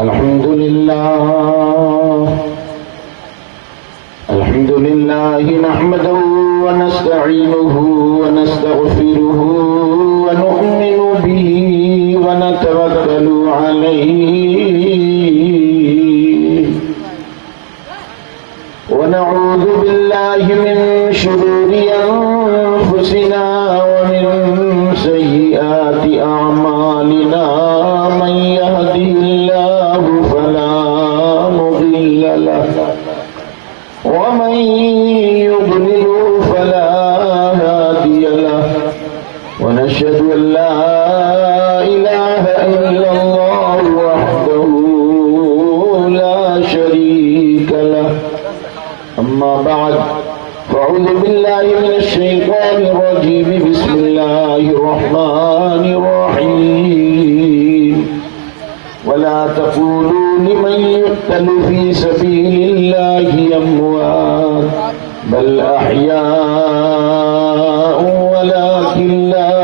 الحمد لله نحمده ونستعينه ونستغفره ونؤمن به ونتوكل عليه ونعوذ بالله من شرور أنفسنا ومن سيئات أعمالنا من يهده الله فلا مضل له ومن يضلل فلا هادي له ونشهد أن لا إله إلا الله وحده لا شريك له أما بعد فأعوذ بالله من الشيطان الرجيم بسم الله الرحمن الرحيم ولا تقولوا لمن يقتل في سبيل الله أموات بل أحياء ولكن لا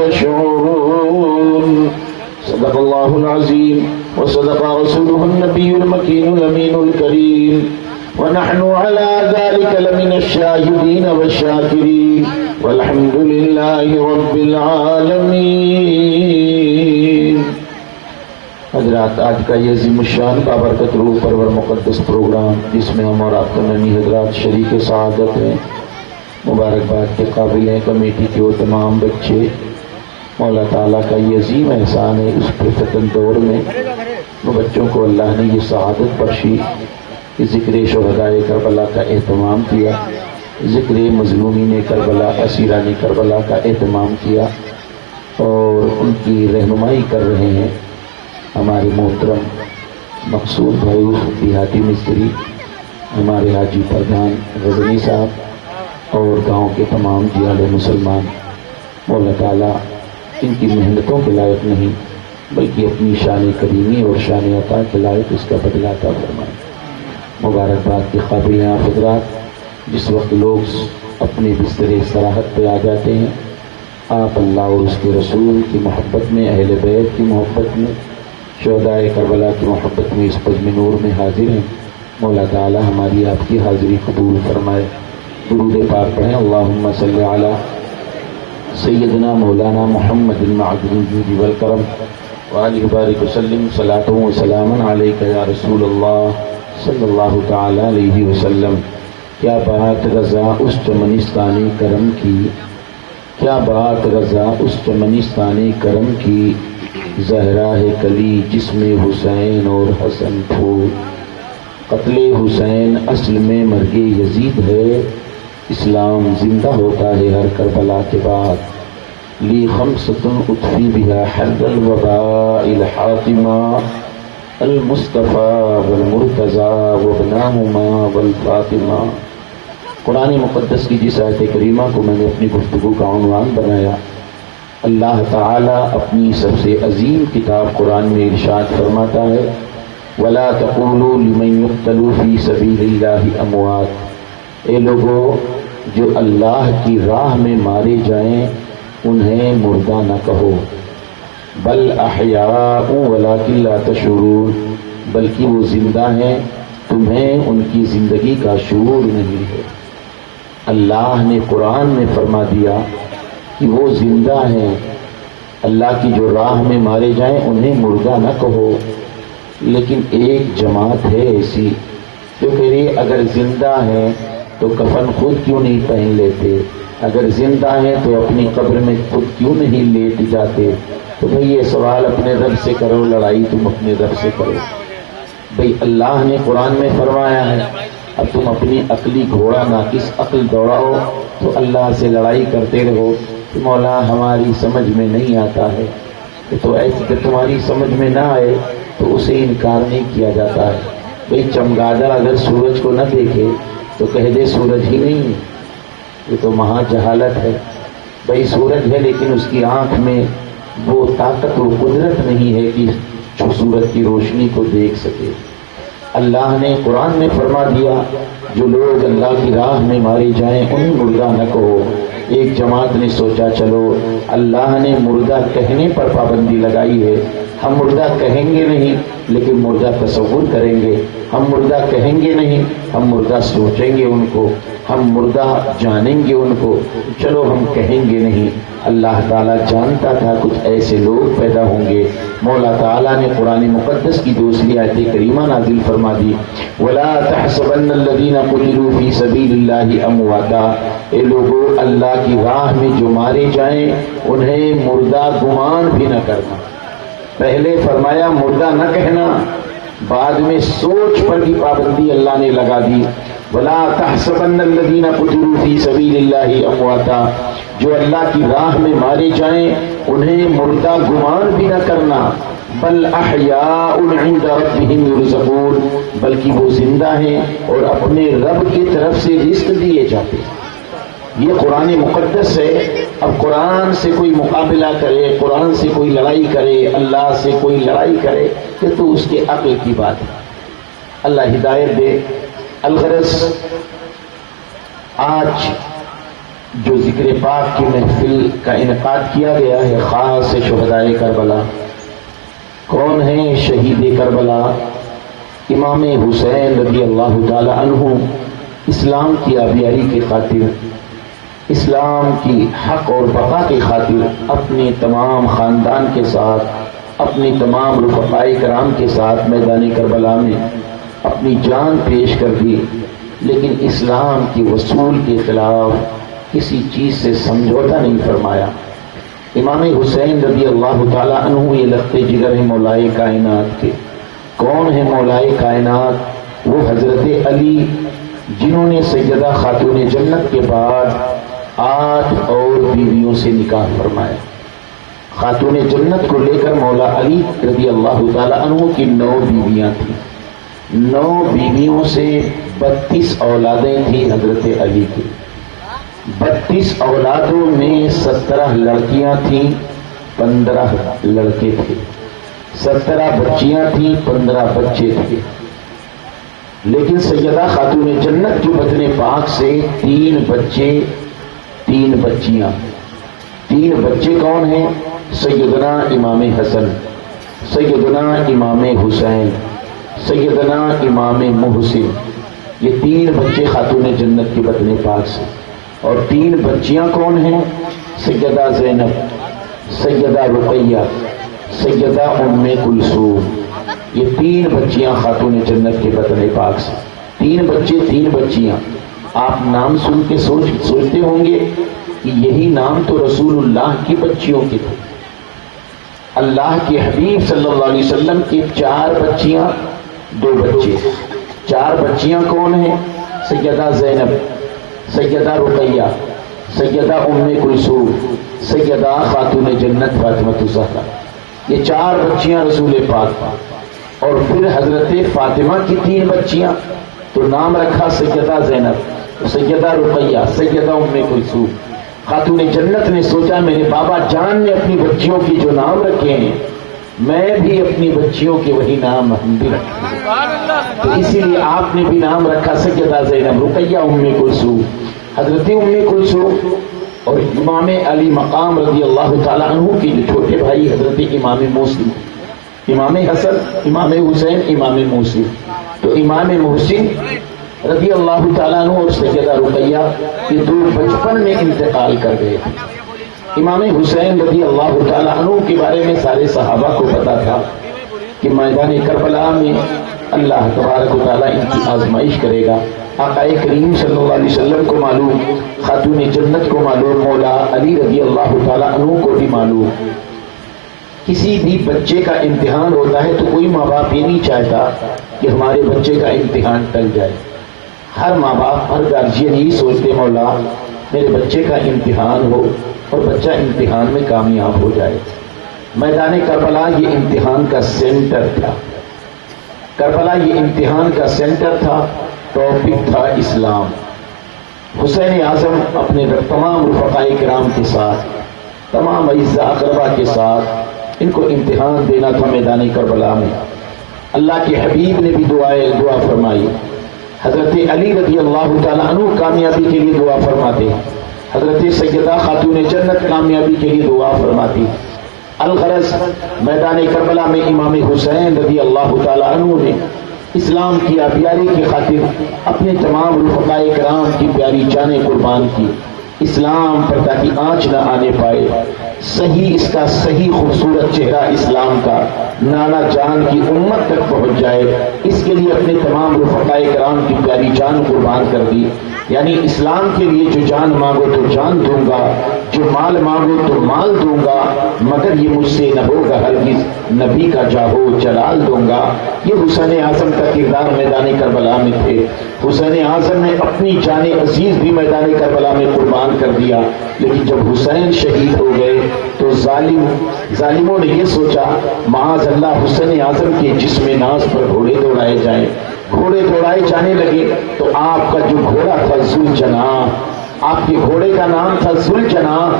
تشعرون صدق الله العظيم وصدق رسوله النبي المكين الأمين الكريم ونحن على ذلك لمن الشاهدين والشاكرين والحمد لله رب العالمين. حضرات، آج کا یہ عظیم الشان بابرکت روح پرور مقدس پروگرام جس میں ہم اور آپ تمامی حضرات شریک سعادت ہیں، مبارکباد کے قابل ہیں کمیٹی کے وہ تمام بچے. مولا تعالیٰ کا یہ عظیم احسان ہے اس پرفتن دور میں وہ بچوں کو اللہ نے یہ سعادت بخشی کہ ذکر شہدائے کربلا کا اہتمام کیا، ذکر مظلومین کربلا، اسیران کربلا کا اہتمام کیا اور ان کی رہنمائی کر رہے ہیں ہمارے محترم مقصود بھائی دیہاتی مستری، ہمارے حاجی پردھان غزنی صاحب اور گاؤں کے تمام جیالے مسلمان. مولا تعالیٰ ان کی محنتوں کے لائق نہیں بلکہ اپنی شان کریمی اور شان عطا کے لائق اس کا بدلہ عطا فرمائے. مبارکباد کے قابل ہیں آپ حضرات. جس وقت لوگ اپنے بستر استراحت پہ آ جاتے ہیں، آپ اللہ اور اس کے رسول کی محبت میں، اہل بیت کی محبت میں، شہدائے کربلا کی محبت میں اس بزم نور میں حاضر ہیں. مولا تعالی ہماری آپ کی حاضری قبول فرمائے. درود پاک پڑھیں. اللہم صلی علی سیدنا مولانا محمد المعدل الجود والکرم وآلہ بارک وسلم. صلاۃ و سلام علیک یا رسول اللہ صلی اللہ تعالی علیہ وسلم. کیا بات رضا اس چمنستانی کرم کی، کیا بات رضا اس چمنستانی کرم کی، زہرا ہے کلی جس میں حسین اور حسن پھول. قتل حسین اصل میں مرگ یزید ہے، اسلام زندہ ہوتا ہے ہر کربلا کے بعد. لی خمسۃ اطفی بہا حد الوباء الحاطمہ، المصطفیٰ والمرتضیٰ وابناہما والفاطمہ. قرآن مقدس کی جس آیت کریمہ کو میں نے اپنی گفتگو کا عنوان بنایا، اللہ تعالیٰ اپنی سب سے عظیم کتاب قرآن میں ارشاد فرماتا ہے وَلَا تَقُولُوا لِمَنْ يُقْتَلُ فِي سَبِيلِ اللَّهِ أَمْوَاتٌ. اے لوگو جو اللہ کی راہ میں مارے جائیں انہیں مردہ نہ کہو. بل احیاء ولکن لا تشعرون، بلکہ وہ زندہ ہیں تمہیں ان کی زندگی کا شعور نہیں ہے. اللہ نے قرآن میں فرما دیا کہ وہ زندہ ہیں. اللہ کی جو راہ میں مارے جائیں انہیں مردہ نہ کہو. لیکن ایک جماعت ہے ایسی جو کہہ رہی اگر زندہ ہیں تو کفن خود کیوں نہیں پہن لیتے، اگر زندہ ہیں تو اپنی قبر میں خود کیوں نہیں لیٹ جاتے. تو بھئی یہ سوال اپنے رب سے کرو، لڑائی تم اپنے رب سے کرو. بھئی اللہ نے قرآن میں فرمایا ہے، اب تم اپنی عقلی گھوڑا ناقص عقل دوڑاؤ تو اللہ سے لڑائی کرتے رہو کہ مولا ہماری سمجھ میں نہیں آتا ہے. تو ایسے کہ تمہاری سمجھ میں نہ آئے تو اسے انکار نہیں کیا جاتا ہے. بھئی چمگادڑ اگر سورج کو نہ دیکھے تو کہہ دے سورج ہی نہیں ہے، یہ تو مہا جہالت ہے. بھئی سورج ہے لیکن اس کی آنکھ میں وہ طاقت و قدرت نہیں ہے کہ سورج کی روشنی کو دیکھ سکے. اللہ نے قرآن میں فرما دیا جو لوگ اللہ کی راہ میں مارے جائیں انہیں مردہ نہ کہو. ایک جماعت نے سوچا چلو اللہ نے مردہ کہنے پر پابندی لگائی ہے، ہم مردہ کہیں گے نہیں لیکن مردہ تصور کریں گے، ہم مردہ کہیں گے نہیں، ہم مردہ سوچیں گے ان کو، ہم مردہ جانیں گے ان کو، چلو ہم کہیں گے نہیں۔ اللہ تعالیٰ جانتا تھا کچھ ایسے لوگ پیدا ہوں گے۔ مولا تعالیٰ نے قرآن مقدس کی دوسری آیت کریمہ نازل فرما دی، وَلَا تَحْسَبَنَّ الَّذِينَ قُتِلُوا فِي سَبِيلِ اللَّهِ أَمْوَاتًا، اے لوگو اللہ کی راہ میں جو مارے جائیں انہیں مردہ گمان بھی نہ کرنا۔ پہلے فرمایا مردہ نہ کہنا، بعد میں سوچ پر بھی پابندی اللہ نے لگا دی، وَلَا تَحْسَبَنَّ الَّذِينَ قُتِلُوا فِي سَبِيلِ اللَّهِ أَمْوَاتًا، جو اللہ کی راہ میں مارے جائیں انہیں مردہ گمان بھی نہ کرنا، بل احیاء عند ربهم یرزقون، بلکہ وہ زندہ ہیں اور اپنے رب کی طرف سے رزق دیے جاتے ہیں۔ یہ قرآن مقدس ہے۔ اب قرآن سے کوئی مقابلہ کرے، قرآن سے کوئی لڑائی کرے، اللہ سے کوئی لڑائی کرے کہ تو اس کے عقل کی بات ہے۔ اللہ ہدایت دے۔ الغرض آج جو ذکر پاک کی محفل کا انعقاد کیا گیا ہے خاص شہدائے کربلا، کون ہیں شہید کربلا؟ امام حسین رضی اللہ تعالی عنہ اسلام کی آبیاری کی خاطر، اسلام کی حق اور بقا کی خاطر اپنے تمام خاندان کے ساتھ، اپنی تمام رفقائے کرام کے ساتھ میدان کربلا میں اپنی جان پیش کر دی، لیکن اسلام کی اصول کے خلاف کسی چیز سے سمجھوتا نہیں فرمایا۔ امام حسین رضی اللہ تعالی عنہ یہ لخت جگر ہیں مولائے کائنات کے۔ کون ہے مولائے کائنات؟ وہ حضرت علی، جنہوں نے سیدہ خاتون جنت کے بعد 8 اور بیویوں سے نکاح فرمایا۔ خاتون جنت کو لے کر مولا علی رضی اللہ تعالی عنہ کی 9 بیویاں تھیں۔ 9 بیویوں سے 32 اولادیں تھیں حضرت علی کی۔ 32 اولادوں میں 17 لڑکیاں تھیں، 15 لڑکے تھے، 17 بچیاں تھیں، 15 بچے تھے۔ لیکن سیدہ خاتون جنت کی بطن پاک سے 3 بچے، 3 بچیاں۔ 3 بچے کون ہیں؟ سیدنا امام حسن، سیدنا امام حسین، سیدنا امام محسن۔ یہ 3 بچے خاتون جنت کی بطن پاک سے۔ اور 3 بچیاں کون ہیں؟ سیدہ زینب، سیدہ رقیہ، سیدہ ام کلثوم۔ یہ 3 بچیاں خاتون جنت کے بطن پاک سے۔ 3 بچے، 3 بچیاں۔ آپ نام سن کے سوچتے ہوں گے کہ یہی نام تو رسول اللہ کی بچیوں کے تھے۔ اللہ کے حبیب صلی اللہ علیہ وسلم کی 4 بچیاں، 2 بچے۔ 4 بچیاں کون ہیں؟ سیدہ زینب، سیدہ رقیہ، سیدہ ام کلثوم، سیدہ خاتون جنت فاطمہ الزہرا۔ یہ 4 بچیاں رسول پاک۔ اور پھر حضرت فاطمہ کی 3 بچیاں، تو نام رکھا سیدہ زینب، سیدہ رقیہ، سیدہ ام کلثوم۔ خاتون جنت نے سوچا میرے بابا جان نے اپنی بچیوں کی جو نام رکھے ہیں میں بھی اپنی بچیوں کے وہی نام ہم بھی رکھیں، تو اسی لیے آپ نے بھی نام رکھا سیدہ زینب، رقیہ، ام کلثوم۔ حضرت ام کلثوم اور امام علی مقام رضی اللہ تعالیٰ عنہ کے جو چھوٹے بھائی حضرت امام محسن، امام حسن، امام حسین، امام محسن۔ تو امام محسن رضی اللہ تعالیٰ عنہ اور سیدہ رقیہ یہ 2 بچپن میں انتقال کر گئے تھے۔ امام حسین رضی اللہ تعالیٰ عنہ کے بارے میں سارے صحابہ کو پتا تھا کہ میدان کربلا میں اللہ تبارک و تعالیٰ ان کی آزمائش کرے گا۔ آقا کریم صلی اللہ علیہ وسلم کو معلوم، خاتون جنت کو معلوم، مولا علی رضی اللہ تعالیٰ عنہ کو بھی معلوم۔ کسی بھی بچے کا امتحان ہوتا ہے تو کوئی ماں باپ یہ نہیں چاہتا کہ ہمارے بچے کا امتحان ٹل جائے۔ ہر ماں باپ، ہر گارجین یہی سوچتے مولا میرے بچے کا امتحان ہو اور بچہ امتحان میں کامیاب ہو جائے۔ میدان کربلا یہ امتحان کا سینٹر تھا۔ کربلا یہ امتحان کا سینٹر تھا، ٹاپک تھا اسلام۔ حسین اعظم اپنے تمام رفقائے کرام کے ساتھ، تمام اعزاء اقربا کے ساتھ ان کو امتحان دینا تھا میدان کربلا میں۔ اللہ کے حبیب نے بھی دعا فرمائی۔ حضرت علی رضی اللہ تعالیٰ عنہ کامیابی کے لیے دعا فرماتے، حضرت سیدہ خاتون جنت کامیابی کے لیے دعا فرماتی، الغرض میدان کربلا میں امام حسین رضی اللہ تعالیٰ عنہ نے اسلام کی آبیاری کی خاطر اپنے تمام رفقائے کرام کی پیاری جانیں قربان کی، اسلام پر تاکہ آنچ نہ آنے پائے، صحیح اس کا صحیح خوبصورت چہرہ اسلام کا نانا جان کی امت تک پہنچ جائے، اس کے لیے اپنے تمام رفقائے کرام کی پیاری جان قربان کر دی۔ یعنی اسلام کے لیے جو جان مانگو تو جان دوں گا، جو مال مانگو تو مال دوں گا، مگر یہ مجھ سے نہ ہوگا ہرگز نبی کا جاہو جلال دوں گا۔ یہ حسین اعظم کا کردار میدان کربلا میں تھے۔ حسین اعظم نے اپنی جان عزیز بھی میدان کربلا میں قربان کر دیا، لیکن جب حسین شہید ہو گئے تو ظالموں نے یہ سوچا معاذ اللہ حسین اعظم کے جسم ناز پر گھوڑے دوڑائے جائیں۔ گھوڑے دوڑائے جانے لگے تو آپ کا جو گھوڑا تھا ذوالجناح، آپ کے گھوڑے کا نام تھا ذوالجناح،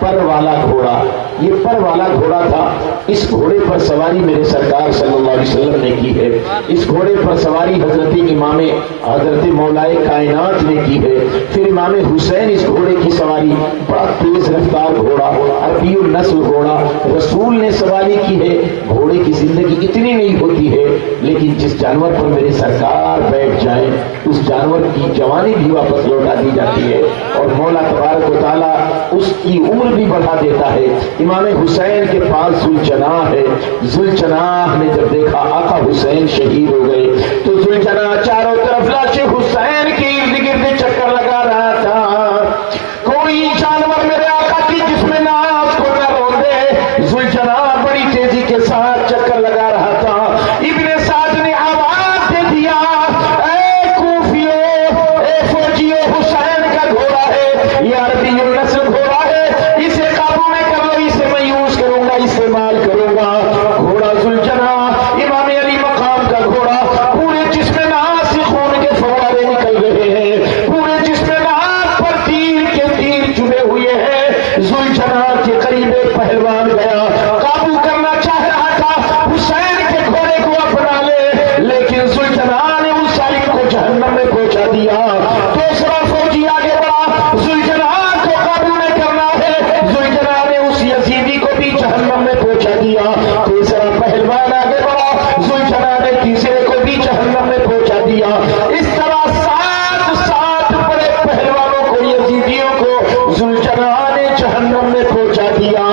پر والا گھوڑا، یہ پر والا گھوڑا تھا۔ اس گھوڑے پر سواری میرے سرکار صلی اللہ علیہ وسلم نے کی ہے، اس گھوڑے پر سواری حضرت مولائے کائنات نے کی ہے۔ پھر امام حسین اس گھوڑے کی سواری، بڑا تیز رفتار گھوڑا، عربی النسل گھوڑا، رسول نے سواری کی ہے۔ گھوڑے کی زندگی اتنی نہیں ہوتی ہے، لیکن جس جانور پر میرے سرکار بیٹھ جائیں اس جانور کی جوانی بھی واپس لوٹا دی جاتی ہے، اور مولا تبارک و تعالیٰ اس کی عمر بھی بڑھا دیتا ہے۔ امام حسین کے پاس ذوالجناح ہے۔ ذوالجناح نے جب دیکھا آقا حسین شہید ہو گئے تو ذوالجناح چاروں طرف لاش حسین کے ارد گرد چکر لگا رہا تھا، کوئی جانور میرے آقا کی جسم ناز کو نہ روندے۔ ذوالجناح بڑی تیزی کے ساتھ چکر لگا رہا تھا۔ ابن سعد نے آواز دے دیا، اے کوفیو، اے فوجیو، حسین کا گھوڑا ہے، یہ عربی النسل گھوڑا ہے، اسے قابو میں کر لو، اسے میں یوز کروں گا، استعمال کروں گا۔ گھوڑا ذوالجناح امام علی مقام کا گھوڑا، پورے جسم ناز سے خون کے فوارے نکل رہے ہیں، پورے جسم ناز پر تیر کے تیر چبھے ہوئے ہیں۔ ذوالجناح کے قریب ایک پہلوان گیا، قابو کرنا چاہ رہا تھا حسین کے گھوڑے کو اپنا لے، لیکن ذوالجناح نے اس ظالم کو جہنم میں پہنچا دیا۔ دوسرا فوجی آگے بڑھا، ذوالجناح کو قابو میں کرنا ہے، ذوالجناح نے اس یزیدی کو بھی جہنم میں پہنچا دیا۔ تیسرا پہلوان آگے بڑھا، ذوالجناح نے تیسرے کو بھی جہنم میں پہنچا دیا۔ اس طرح سات بڑے پہلوانوں کو، یزیدیوں کو ذوالجناح نے جہنم میں پہنچا دیا۔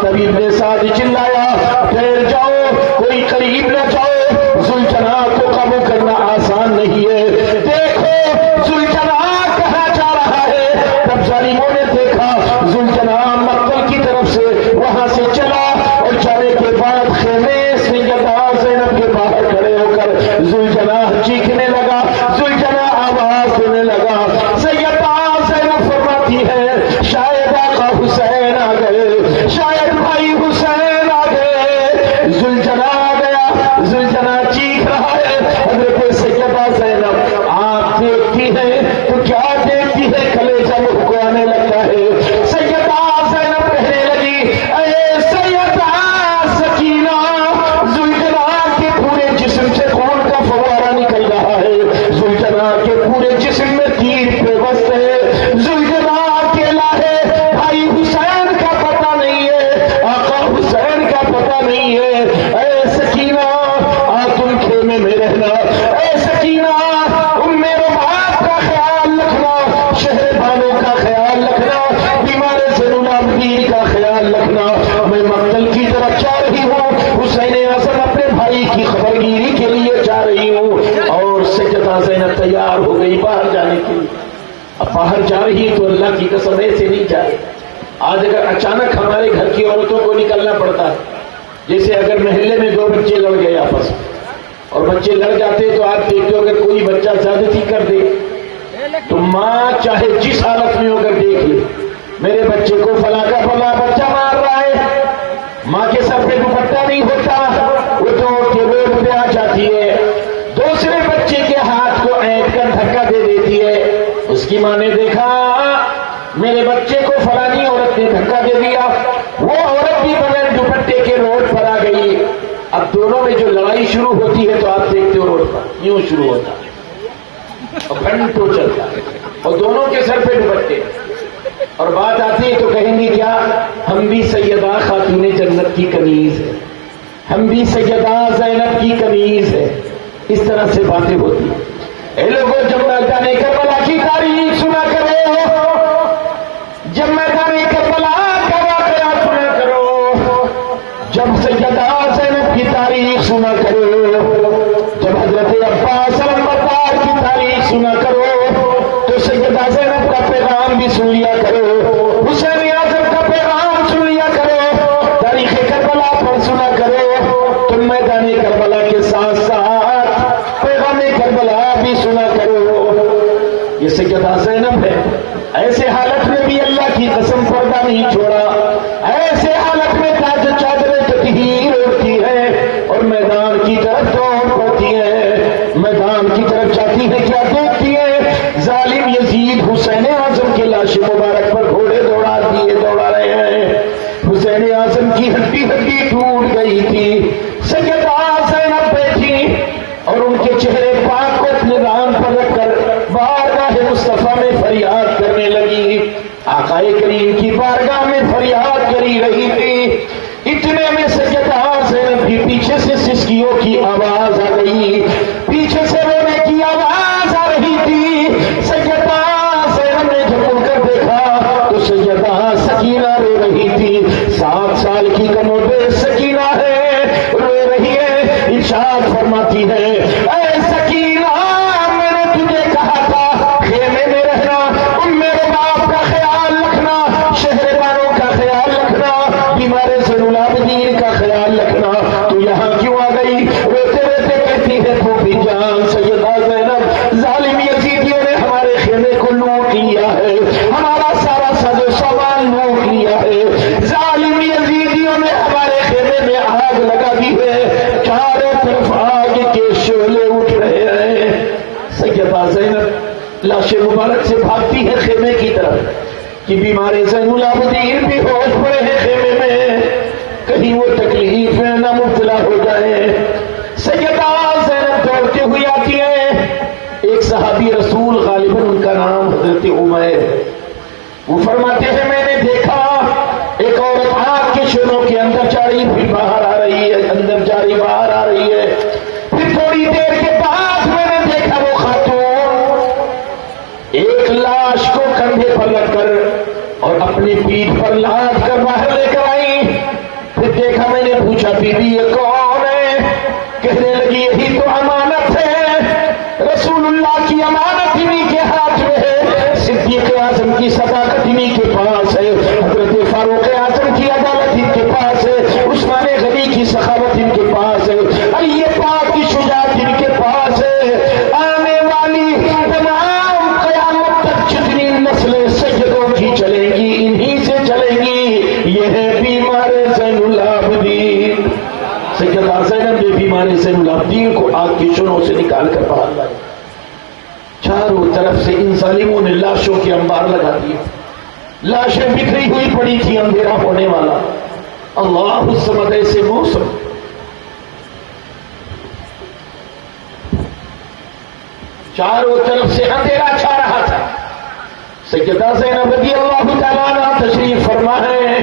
تبھی ابن سعد چلایا، ٹھہر جاؤ، کوئی قریب نہ جاؤ، ذوالجناح کو قابو کرنا آسان نہیں ہے، دیکھو ذوالجناح کہاں جا رہا ہے۔ تب ظالموں نے دیکھا ذوالجناح مقتل کی طرف سے وہاں سے چلا، اور جانے کے بعد خیمے سیدہ زینب کے باہر کھڑے ہو کر ذوالجناح چیخنے لگا، ذوالجناح آواز دینے لگا۔ سیدہ زینب فرماتی ہے شاید آقا حسین آ گئے، شاید بھائی حسین آ گئے۔ ذوالجناح آ گیا، ذوالجناح چیخ رہا ہے۔ حضرت سیدہ زینب آپ دیکھتی ہیں تو کیا دیکھتی ہے، کلیجہ منہ کو آنے لگتا ہے۔ سیدہ زینب کہنے لگی، اے سیدہ سکینہ، ذوالجناح کے پورے جسم سے خون کا فوارہ نکل رہا ہے، ذوالجناح کے پورے جسم میں تیر پیوست ہے، ذوالجناح اکیلا ہے، بھائی حسین کا پتہ نہیں ہے، آقا حسین کا پتہ نہیں ہے۔ اے سکینہ آ تم خیمے میں رہنا، اے سکینہ میرے باپ کا خیال رکھنا، شہر بانوں کا خیال رکھنا، بیمار زینالعابدین کا خیال رکھنا۔ میں مقتل کی طرف جا رہی ہوں، حسین اعظم اپنے بھائی کی خبرگیری کے لیے جا رہی ہوں۔ اور سیدہ زینب تیار ہو گئی باہر جانے کے لیے۔ اب باہر جا رہی ہے تو اللہ کی قسم ایسے نہیں جائے۔ آج اگر اچانک ہمارے گھر کی عورتوں کو نکلنا پڑتا ہے، جیسے اگر محلے میں دو بچے لڑ گئے آپس میں، اور بچے لڑ جاتے تو آپ دیکھتے ہو اگر کوئی بچہ زیادتی کر دے تو ماں چاہے جس حالت میں ہو کر دیکھ لے، میرے بچے کو فلاں کا فلاں بچہ مار رہا ہے، ماں کے سر پہ دوپٹہ نہیں ہوتا، وہ تو کے روڈ پہ آ جاتی ہے، دوسرے بچے کے ہاتھ کو اینٹ کر دھکا دے دیتی ہے۔ اس کی ماں نے دیکھا میرے بچے کو فلانی عورت نے دھکا دے دیا، وہ عورت بھی بغیر دوپٹے کے روڈ پر آ گئی۔ اب دونوں میں جو لڑائی شروع ہوتی ہے تو آپ دیکھتے ہو روڈ پر یوں شروع ہوتا ہے اور گھنٹوں چلتا ہے، اور دونوں کے سر پہ دوپٹے۔ اور بات آتی ہے تو کہیں گے کیا ہم بھی سیدہ خاتون جنت کی کنیز ہے، ہم بھی سیدہ زینب کی کنیز ہے، اس طرح سے باتیں ہوتی ہیں۔ اے لوگوں جب میدان کربلا کی تاریخ سنا کرو، جب میدان کربلا کا واقعہ سنا کرو، جب سیدہ زینب کی تاریخ سنا کرو، جب حضرت عباس علمبردار کی تاریخ سنا کرو تو سیدہ زینب کا پیغام بھی سن لیا کرو، حسین اعظم کا پیغام سن لیا کرو، تاریخ کربلا پر سنا کرو، تم میدان کربلا کے ساتھ ساتھ پیغام کربلا بھی سنا کرو۔ یہ سیدہ زینب ہے، ایسے حالت میں بھی اللہ کی قسم پردہ نہیں چھوڑا، ایسے حالت میں تاج چادر تطہیر ہوتی ہے اور میدان کی طرف دوڑ پڑتی ہے، میدان کی طرف جاتی ہے، کیا دیکھتی ہے؟ ظالم یزید حسین اعظم کی لاش مبارک پر گھوڑے دوڑا رہے ہیں، حسین اعظم کی ہڈی ٹوٹ گئی تھی، سیدہ زینب بیٹھی اور ان کے چہرے پاک کو اپنے ران پر رکھ کر بارگاہ مصطفیٰ میں فریاد کرنے لگی، آقا کریم کی بارگاہ میں فریاد کری رہی تھی۔ اتنے میں سیدہ زینب بھی پیچھے سے سسکیوں کی آواز آ گئی، پیچھے سے رونے کی آواز آ رہی تھی۔ سیدہ زینب نے جب اڑ کر دیکھا تو سیدہ سکینہ رو رہی تھی، 7 سال کی کمر سکینہ ہے، رو رہی ہے، ارشاد فرماتی ہے اے سکینہ میں نے تجھے کہا تھا خیمے میں رہنا، میرے باپ کا خیال رکھنا، شہر والوں کا خیال رکھنا، بیمار زین العابدین کا خیال رکھنا، تو یہاں کیوں آ گئی؟ روتے روتے کہتی ہے پھوپھی جان سیدہ زینب، ظالم یزیدیوں نے ہمارے خیمے کو لوٹ لیا ہے، ہمارا سارا ساز و سامان لوٹ لیا ہے، ظالم یزیدیوں نے ہمارے خیمے میں آگ لگا دی ہے، چاروں طرف آگ کے شعلے اٹھ رہے ہیں۔ سیدہ زینب لاش مبارک سے بھاگتی ہے خیمے کی طرف کہ بیمار زین العابدین بھی ہوش پڑے ہیں خیمے میں، کہیں وہ تکلیف میں نہ مبتلا ہو جائے۔ سیدہ زینب دوڑتے ہوئے آتی ہیں، ایک صحابی رسول غالباً ان کا نام حضرت عمیر، وہ فرماتے ہیں میں نے دیکھا ایک عورت آگ کے شعلوں کے اندر جا رہی پھر باہر آ رہی ہے، اندر جا رہی باہر آ رہی ہے، پھر تھوڑی دیر کے بعد میں نے دیکھا وہ خاتون ایک لاش کو کندھے پر رکھ کر اور اپنی پیٹھ پر لاد کر باہر لے کر آئی۔ پھر دیکھا، میں نے پوچھا بی بی یہ کون ہے؟ کہنے لگی یہی تو امانت ہے، رسول اللہ کی امانت انہی کے ہاتھ میں ہے، صدیق اعظم کی صداقت انہی کے پاس ہے، حضرت فاروق اعظم کی عدالت ان کے پاس ہے، عثمان غنی کی سخاوت ان کے پاس ہے، علی پاک کی شجاعت ان کے پاس ہے۔ آنے والی تمام قیامت تک جتنی نسلیں سیدوں کی چلیں گی انہی سے چلیں گی، یہ ہے بیمار زین العابدین۔ سیدہ زینب نے بیمار زین العابدین کو آگ کی شعلوں سے نکال کر باہر لایا، چاروں طرف سے ان ظالموں نے لاشوں کے انبار لگا دیے، لاشیں بکھری ہوئی پڑی تھی، اندھیرا ہونے والا۔ اللہ الصمد ایسے موسم، چاروں طرف سے اندھیرا چھا رہا تھا۔ سیدہ زینب رضی اللہ تعالیٰ عنہ تشریف فرما ہے،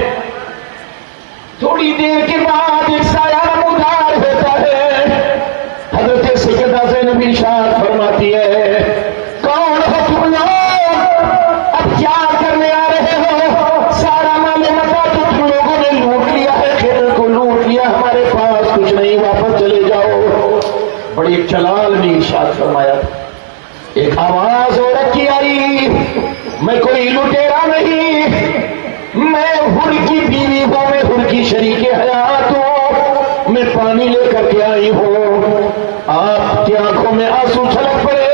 تھوڑی دیر کے بعد ایک سایہ نمودار ہوتا ہے، حضرت سیدہ زینب ارشاد فرماتی ہے کون ہو تم لوگ، اب کیا کرنے آ رہے ہو؟ سارا مال متا تو تم لوگوں نے لوٹ لیا ہے، خیمے کو لوٹ لیا، ہمارے پاس کچھ نہیں، واپس چلے جاؤ۔ بڑی جلال میں ارشاد فرمایا، ایک آواز عورت کی آئی، میں کوئی لٹیرا نہیں، میں حر کی بیوی ہوں، میں حر کی شریک حیات ہوں، میں پانی لے کر کے آئی ہوں۔ آپ کی آنکھوں میں آنسو چھلک پڑے،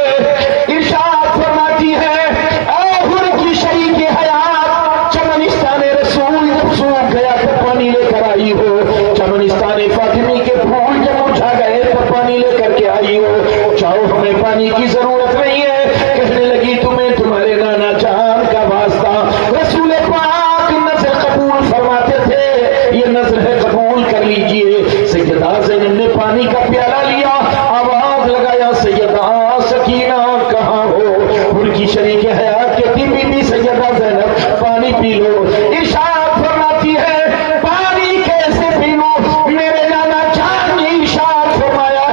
ارشاد فرماتی ہے اے حر کی شریک حیات، چمنستان رسول جب سوکھ گیا تو پانی لے کر آئی ہو، چمنستان فاطمی کے پھول جب مرجھا گئے تو پانی لے کر کے آئی ہو، چاہو ہمیں پانی کی ضرورت نہیں ہے۔ کہنے لگی تمہیں تمہارے نانا جان کا واسطہ، رسول پاک نظر قبول فرماتے تھے، یہ نظر ہے قبول کر لیجئے۔ سیدہ زینب نے پانی کا پیالہ لیا، آواز لگایا سیدہ سکینہ کہاں ہو؟ ان کی شریک حیات کہتی بی بی سیدہ زینب پانی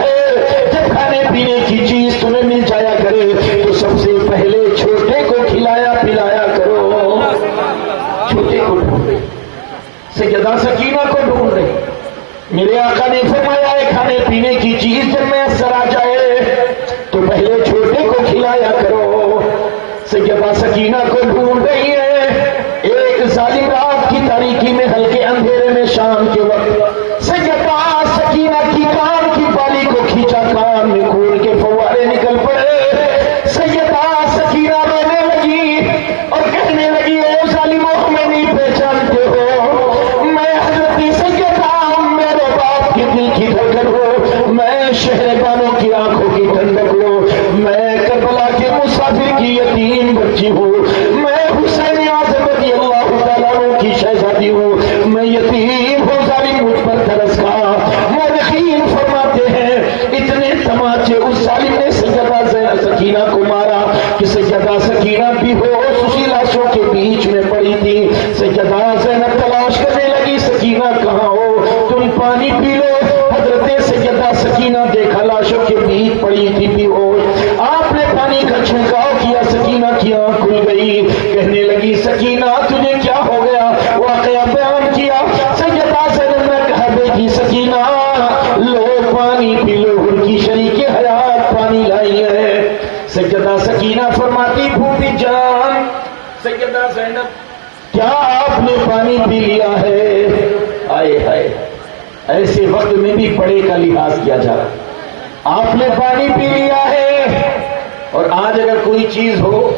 ہے جب کھانے پینے کی چیز تمہیں مل جایا کرے تو سب سے پہلے چھوٹے کو کھلایا پلایا کرو. چھوٹے کو ڈھونڈ رہی, سیدہ سکینہ کو ڈھونڈ رہی. میرے آقا نے فرمایا ہے کھانے پینے کی چیز جب میسر آ جائے تو پہلے چھوٹے کو کھلایا کرو. سیدہ سکینہ کو ڈھونڈ رہی ہے. ایک ظالم رات کی تاریکی میں ہلکے اندھیرے میں شام کے وقت سیدہ سکینہ کی کان کی بالی کو کھینچا, کان میں خون کے فوارے نکل پڑے. سیدہ سکینہ رونے لگی اور کہنے لگی اے ظالموں ہمیں نہیں پہچانتے ہو, میں حضرت سیدہ میرے باپ کے دل کی دھڑکن ہو, میں شہربانوں کی آنکھوں کی ٹھنڈک ہو, میں کربلا کے مسافر کی یتیم بچی ہوں, میں حسین اعظم رضی اللہ تعالیٰ عنہ کی شہزادی ہوں, میں یتیم ہوں, ظالم مجھ پر ترس کھا. مورخین فرماتے ہیں اتنے تماچے اس ظالم نے سیدہ سکینہ کو مارا کہ سیدہ سکینہ بھی ہوش اسی لاشوں کے بیچ میں پڑی تھی. سیدہ زینب تلاش کرنے لگی سکینہ کہاں ہو, تم پانی پی لو. حضرت سیدہ سکینہ دیکھا لاشوں کے بیچ پڑی تھی بھی ہوش. آپ نے پانی کا چھڑکاؤ کیا, سکینہ کی آنکھ کھل گئی. کہنے لگی سکینہ تجھے کیا ہو گیا, واقعہ بیان کیا. سیدہ زینب نے کہا بیٹی سکینہ لو پانی پی لو, ان کی شریک حیات پانی لائی ہے. سیدہ سکینہ فرماتی پھوپھی جان, سیدہ زینب کیا آپ نے پانی پی لیا ہے؟ آئے ہائے, ایسے وقت میں بھی بڑے کا لحاظ کیا جا رہا. آپ نے پانی پی لیا ہے. اور آج اگر کوئی چیز ہو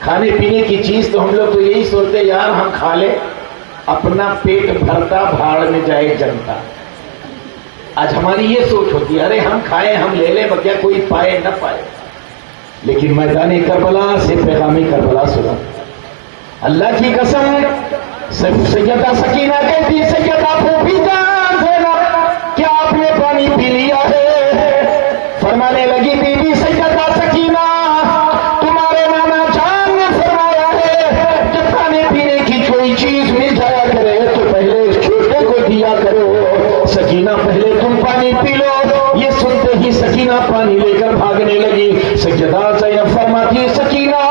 کھانے پینے کی چیز تو ہم لوگ تو یہی سوچتے یار ہم کھا لیں, اپنا پیٹ بھرتا بھاڑ میں جائے جنتا. آج ہماری یہ سوچ ہوتی ہے ارے ہم کھائیں ہم لے لیں بکیا کوئی پائے نہ پائے. لیکن میدان کربلا سے پیغام کربلا سنا. اللہ کی قسم سیدہ سکینہ کہتی سیدہ پھوپھی جان زینب کیا آپ نے پانی پی لیا ہے؟ فرمانے لگی بی بی سیدہ سکینہ تمہارے نانا جان نے فرمایا ہے جب کھانے پینے کی کوئی چیز مل جایا کرے تو پہلے اس چھوٹے کو دیا کرو. سکینہ پہلے تم پانی پی لو. یہ سنتے ہی سکینہ پانی لے کر بھاگنے لگی. سیدہ زینب فرماتی سکینہ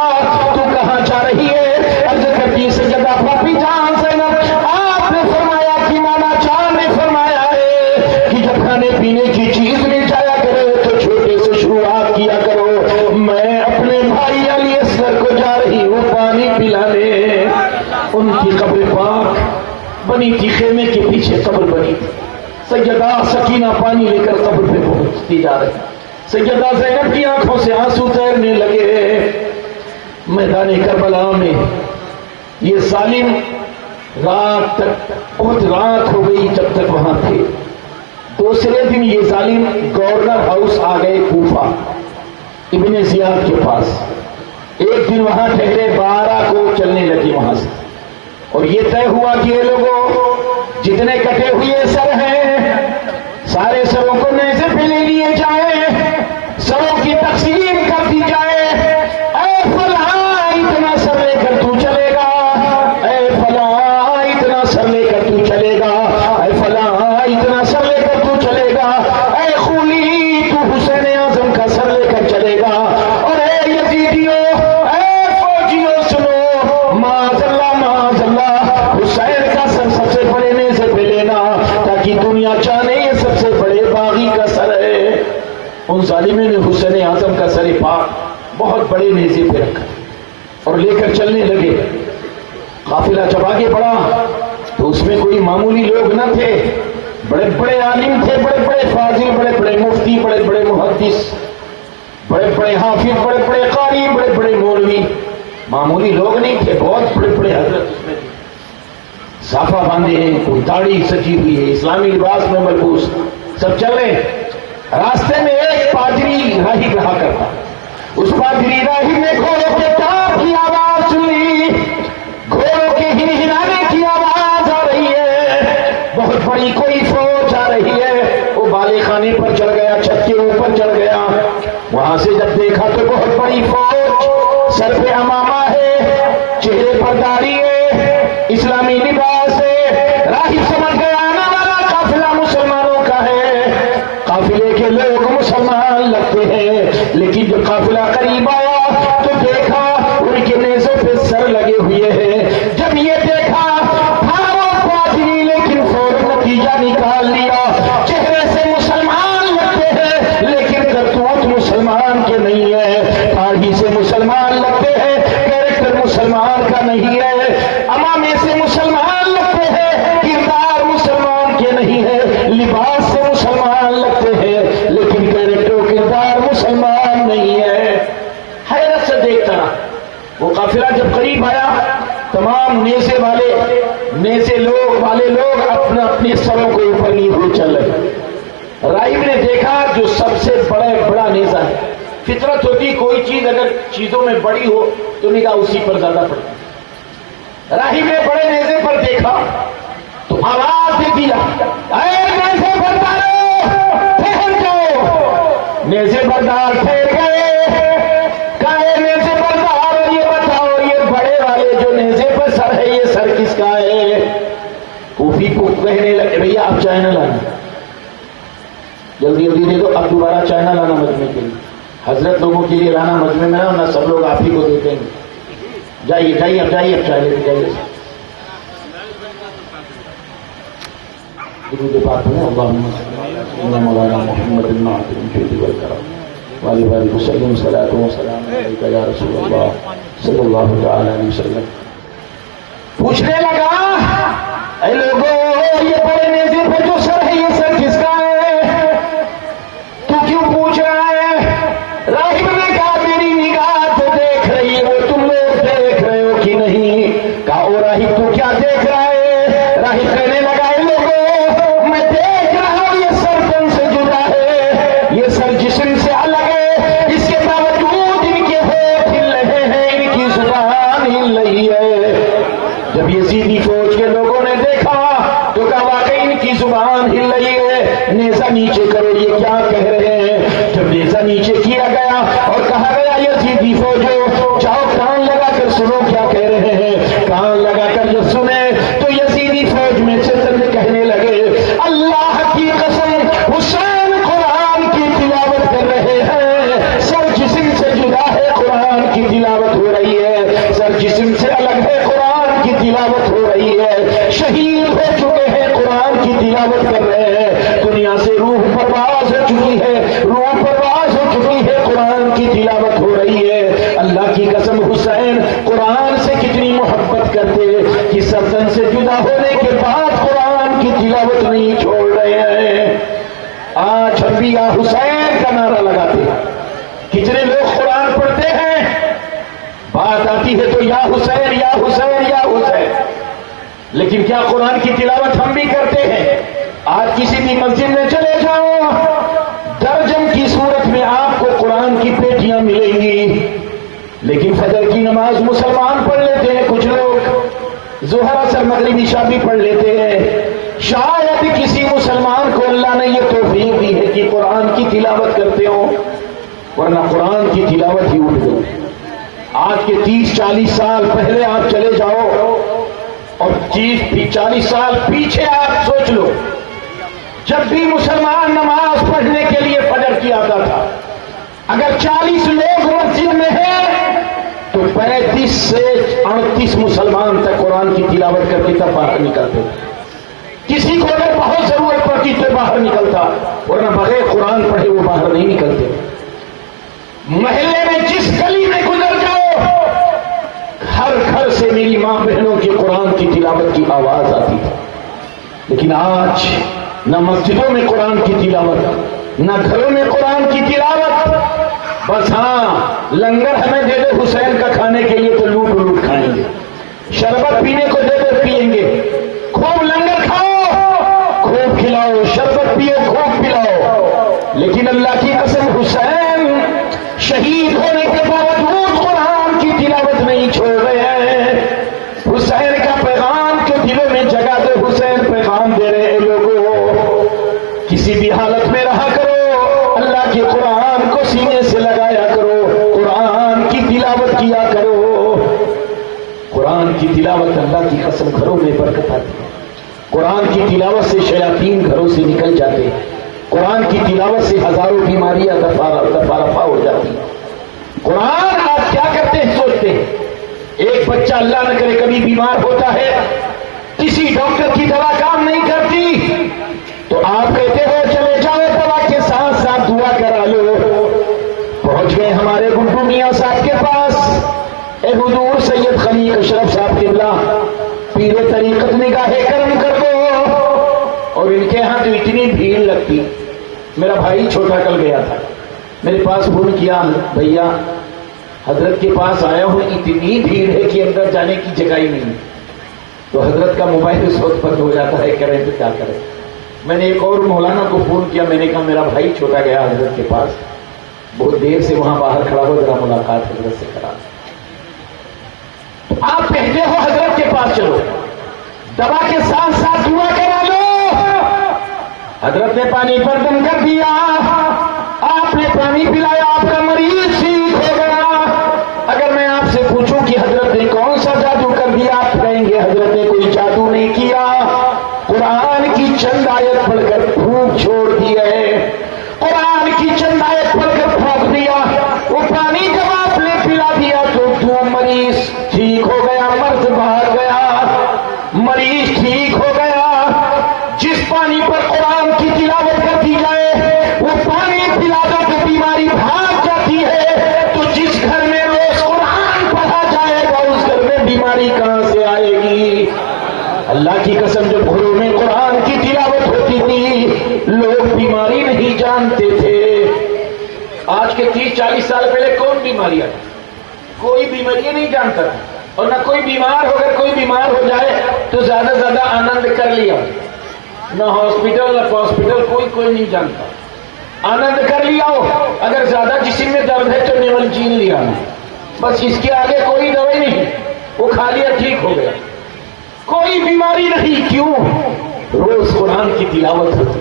تو کہاں جا رہی ہے؟ عرض کرتی سیدہ پھوپھی جان زینب آپ نے فرمایا کہ نانا جان نے فرمایا ہے کہ جب کھانے پینے کی چیز مل جایا کرے تو چھوٹے سے شروعات کیا کرو. میں اپنے بھائی علی اصغر کو جا رہی ہوں پانی پلانے. ان کی قبر پاک بنی تھی, خیمے کے پیچھے قبر بنی تھی. سیدہ سکینہ پانی لے کر قبر پہ پہنچتی جا رہی. سیدہ زینب کی آنکھوں سے آنسو تیرنے لگے. میدان کربلا میں یہ ظالم رات تک بہت رات ہو گئی جب تک وہاں تھے. دوسرے دن یہ ظالم گورنر ہاؤس آ گئے کوفہ ابن زیاد کے پاس. ایک دن وہاں ٹھہرے, 12 کو چلنے لگی وہاں سے. اور یہ طے ہوا کہ یہ لوگوں جتنے کٹے ہوئے سر ہیں سارے سروں کو نیزے پہ لے لیے جائیں, سروں کی تقسیم کر دی جائے. اے فلاں اتنا سر لے کر تو چلے گا, اے فلاں اتنا سر لے کر تو چلے گا, اے فلاں اتنا سر لے کر تو چلے گا, اے خولی تو حسین اعظم کا سر لے کر چلے گا, اور اے یزیدیوں اے فوجیوں سنو معاذ اللہ حسین کا سر سب سے بڑے نیزے پہ لینا تاکہ دنیا جانے یہ سب سے بڑے باغی کا سر ہے. ان ظالموں نے حسین اعظم کا سر پاک بہت بڑے نیزے پہ رکھا اور لے کر چلنے لگے. قافلہ جب آگے بڑھا تو اس میں کوئی معمولی لوگ نہ تھے, بڑے بڑے عالم تھے, بڑے بڑے فاضل, بڑے بڑے مفتی, بڑے بڑے محدث, بڑے بڑے حافظ, بڑے بڑے قاری, بڑے بڑے مولوی. معمولی لوگ نہیں تھے, بہت بڑے بڑے حضرت اس میں تھے. صافہ باندھے ہیں, کوئی داڑھی سجی ہوئی ہے, اسلامی لباس میں ملبوس, سب چل رہے. راستے میں ایک پادری راہب رہا کرتا. اس پادری راہب نے گھوڑوں کے ٹاپ کی آواز سنی, گھوڑوں کے ہنہنانے کی آواز آ رہی ہے, بہت بڑی کوئی فوج آ رہی ہے. وہ بالے خانے پر چڑھ گیا, چھت کے اوپر چڑھ گیا. وہاں سے جب دیکھا تو بہت بڑی فوج, سر پہ امامہ ہے, چہرے پر داڑھی ہے, اسلامی لباس ہے. راہب سمجھ گیا آنے والا قافلہ مسلمانوں کا ہے. قافلے کے لوگ لوگ مسلمان لگتے ہیں، لیکن جب قافلہ قریب آیا تو دیکھا ان کے نیزوں پہ سر لگے ہوئے ہیں۔ جب یہ دیکھا لیکن فوراً نتیجہ نکال لیا، چہرے سے مسلمان لگتے ہیں لیکن کرتوت مسلمان کے نہیں ہے، داڑھی سے مسلمان لگتے ہیں کیریکٹر مسلمان کا نہیں ہے، امامے سے مسلمان لگتے ہیں کردار مسلمان کے نہیں ہے، لباس سے مسلمان لگتے ہیں لیکن کیریکٹر و کردار مسلمان نہیں ہے۔ حیرت سے دیکھتا رہا۔ وہ قافلہ جب قریب آیا تمام نیزے والے لوگ اپنے سروں کو اوپر لیے ہوئے چل رہے۔ راہب نے دیکھا جو سب سے بڑا نیزہ ہے، فطرت ہوتی کوئی چیز اگر چیزوں میں بڑی ہو تو نگاہ اسی پر زیادہ پڑتی۔ راہب نے بڑے نیزے پر دیکھا تو آواز دے دیا، اے نیزے بردارو ٹھہر جاؤ۔ نیزے بردار ٹھہر گئے۔ کہے نیزے بردار یہ بتاؤ یہ بڑے والے جو نیزے پر سر ہے یہ سر کس کا ہے؟ کوفی کو کہنے لگے بھیا آپ چائے نہ لانا، جلدی دے دو، اب دوبارہ چائے نہ لانا مجمع کے لیے، حضرت لوگوں کے لیے لانا مجمع میں نہ سب لوگ آپ ہی کو دیتے ہیں، جائیے اب چائے لے کے جائیے۔ درود پاک ہے اللہم صلی علی مولانا محمد المعطی الجود والکرم وعلی آلہ وسلم صلاۃ و سلام علیک یا رسول اللہ صلی اللہ تعالی علیہ وسلم۔ پوچھنے لگا اے لوگوں یہ بڑے نیزے پر جو سر ہے یہ سر کس کا ہے؟ تو کیوں پوچھ رہا ہے؟ راہب نے کہا میری نگاہ تو دیکھ رہی ہے، وہ تم لوگ دیکھ رہے ہو کہ نہیں؟ کہا او راہب تو کیا دیکھ رہا ہے؟ راہب کہنے لگا اے لوگوں میں دیکھ رہا ہوں یہ سر تن سے جدا ہے، یہ سر جسم سے الگ ہے، اس کے باوجود ان کے ہونٹ ہل رہے ہیں، ان کی زبان ہل رہی ہے۔ جب یزیدی فوج کے لوگوں نے دیکھا تو کہا واقعی ان کی زبان ہل رہی ہے، نیزہ نیچے کرو یہ کیا کہہ رہے ہیں؟ جب نیزہ نیچے کیا گیا اور کہا گیا یزیدی فوجو جاؤ کان لگا کر سنو کیا کہہ رہے ہیں، کان لگا کر جب سنے تو یزیدی فوج میں سے چند کہنے لگے اللہ کی قسم حسین قرآن کی تلاوت کر رہے ہیں، سر جسم سے جدا ہے قرآن کی تلاوت ہو رہی ہے، سر جسم سے الگ ہے قرآن کی تلاوت ہو رہی ہے، شہید ہو چکے ہیں قرآن کی تلاوت کر رہے ہیں، دنیا سے روح پرواز ہو چکی ہے، روح پرواز ہو چکی ہے، قرآن کی تلاوت ہو رہی ہے۔ اللہ کی قسم حسین قرآن سے کتنی محبت کرتے کہ سرزن سے جدا ہونے کے بعد قرآن کی تلاوت نہیں چھوڑ رہے ہیں۔ آج ہم بھی یا حسین کا نعرہ لگاتے ہیں، کتنے لوگ قرآن پڑھتے ہیں، بات آتی ہے تو یا حسین یا حسین یا حسین، لیکن کیا قرآن کی تلاوت ہم بھی کرتے ہیں؟ آج کسی بھی مسجد میں چلے جاؤ درجن کی صورت میں آپ کو قرآن کی پیٹیاں ملیں گی، لیکن فجر کی نماز مسلمان پڑھ لیتے ہیں کچھ لوگ، ظہر اثر مغرب عشاء بھی پڑھ لیتے ہیں، شاید کسی مسلمان کو اللہ نے یہ توفیق دی ہے کہ قرآن کی تلاوت کرتے ہو، ورنہ قرآن کی تلاوت ہی اٹھ گئی۔ آج کے 30-40 سال پہلے آپ چلے جاؤ اور 30-40 سال پیچھے آپ سوچ لو، جب بھی مسلمان نماز پڑھنے کے لیے فجر کی آتا تھا، اگر 40 لوگ مسجد میں ہیں تو 35 سے 38 مسلمان تک قرآن کی تلاوت کر کے تب باہر نکلتے، کسی کو اگر بہت ضرورت پڑتی تو باہر نکلتا، ورنہ بغیر قرآن پڑھے وہ باہر نہیں نکلتے۔ محلے میں جس گلی میں گزر جاؤ ہر گھر سے میری ماں بہنوں کی قرآن کی تلاوت کی آواز آتی تھی، لیکن آج نہ مسجدوں میں قرآن کی تلاوت نہ گھروں میں قرآن کی تلاوت، بس ہاں لنگر ہمیں دے دو حسین کا کھانے کے لیے تو لوٹ لوٹ کھائیں گے، شربت پینے کو دے دو پیئیں گے، خوب لنگر کھاؤ خوب کھلاؤ، شربت پیو خوب پلاؤ، لیکن اللہ کی قسم حسین شہید ہونے کے باوجود قرآن کی تلاوت نہیں چھوڑ رہے ہیں۔ حسین کا پیغام جو دلوں میں جگہ دے، حسین پیغام دے رہے ہیں لوگوں، کسی بھی حالت میں رہا کرو اللہ کے قرآن کو سینے سے لگایا کرو، قرآن کی تلاوت کیا کرو۔ قرآن کی تلاوت اللہ کی قسم گھروں میں برکت آتی ہے، قرآن کی تلاوت سے شیاطین گھروں سے نکل جاتے ہیں، قرآن کی تلاوت سے ہزاروں بیماریاں دفع رفع ہو جاتی ہیں۔ قرآن آپ کیا کرتے ہیں سوچتے ہیں؟ ایک بچہ اللہ نہ کرے کبھی بیمار ہوتا ہے، کسی ڈاکٹر کی دوا کام نہیں کرتی، تو آپ کہتے ہو چلے جاؤ دوا کے ساتھ ساتھ دعا کرا لو۔ پہنچ گئے ہمارے گنڈو میاں صاحب کے پاس، اے حضور سید خلیق اشرف صاحب قبلہ پیر طریقت نگاہ کرم کر دو، اور ان کے ہاں تو اتنی بھیڑ لگتی۔ میرا بھائی چھوٹا کل گیا تھا، میرے پاس فون کیا، بھیا حضرت کے پاس آیا ہوں، اتنی بھیڑ ہے کہ اندر جانے کی جگہ ہی نہیں۔ تو حضرت کا موبائل اس وقت بند ہو جاتا ہے، کریں تو کیا کریں۔ میں نے ایک اور مولانا کو فون کیا، میں نے کہا میرا بھائی چھوٹا گیا حضرت کے پاس، بہت دیر سے وہاں باہر کھڑا ہو، ذرا ملاقات حضرت سے کرا۔ آپ کہتے ہو حضرت کے پاس چلو، دوا کے ساتھ ساتھ دعا کرا لو۔ حضرت نے پانی پر دم کر دیا، آپ نے پانی پلایا، آپ کا مریض ٹھیک ہو گیا۔ اگر میں آپ سے پوچھوں کہ حضرت نے کون سا جادو کر دیا، آپ کہیں گے حضرت نے کوئی جادو نہیں کیا، قرآن کی چند آیت پڑھ کر پھونک چھوڑ دی ہے، قرآن کی چند آیت پڑھ کر پھونک دیا، وہ پانی جب آپ نے پلا دیا تو مریض ٹھیک ہو گیا، مرض بھاگ گیا، مریض ٹھیک ہو گیا۔ جس پانی پر قرآن کی تلاوت کر دی جائے وہ پانی پلا دو تو بیماری بھاگ جاتی ہے، تو جس گھر میں روز قرآن پڑھا جائے گا اس گھر میں بیماری کہاں سے آئے گی؟ اللہ کی قسم، جب گھروں میں قرآن کی تلاوت ہوتی تھی لوگ بیماری نہیں جانتے تھے۔ آج کے 30-40 سال پہلے کون بیماری آئی؟ کوئی بیماری نہیں جانتا تھا، اور نہ کوئی بیمار ہو، اگر کوئی بیمار ہو جائے تو زیادہ سے زیادہ آنند کر لیا، نہ ہاسپٹل نہ ہاسپٹل، کوئی نہیں جانتا، آنند کر لیا ہو، اگر زیادہ جسم میں درد ہے تو نیول چین لیا، بس اس کے آگے کوئی دوائی نہیں، وہ کھا لیا ٹھیک ہو گیا، کوئی بیماری نہیں۔ کیوں؟ روز قرآن کی تلاوت ہوتی۔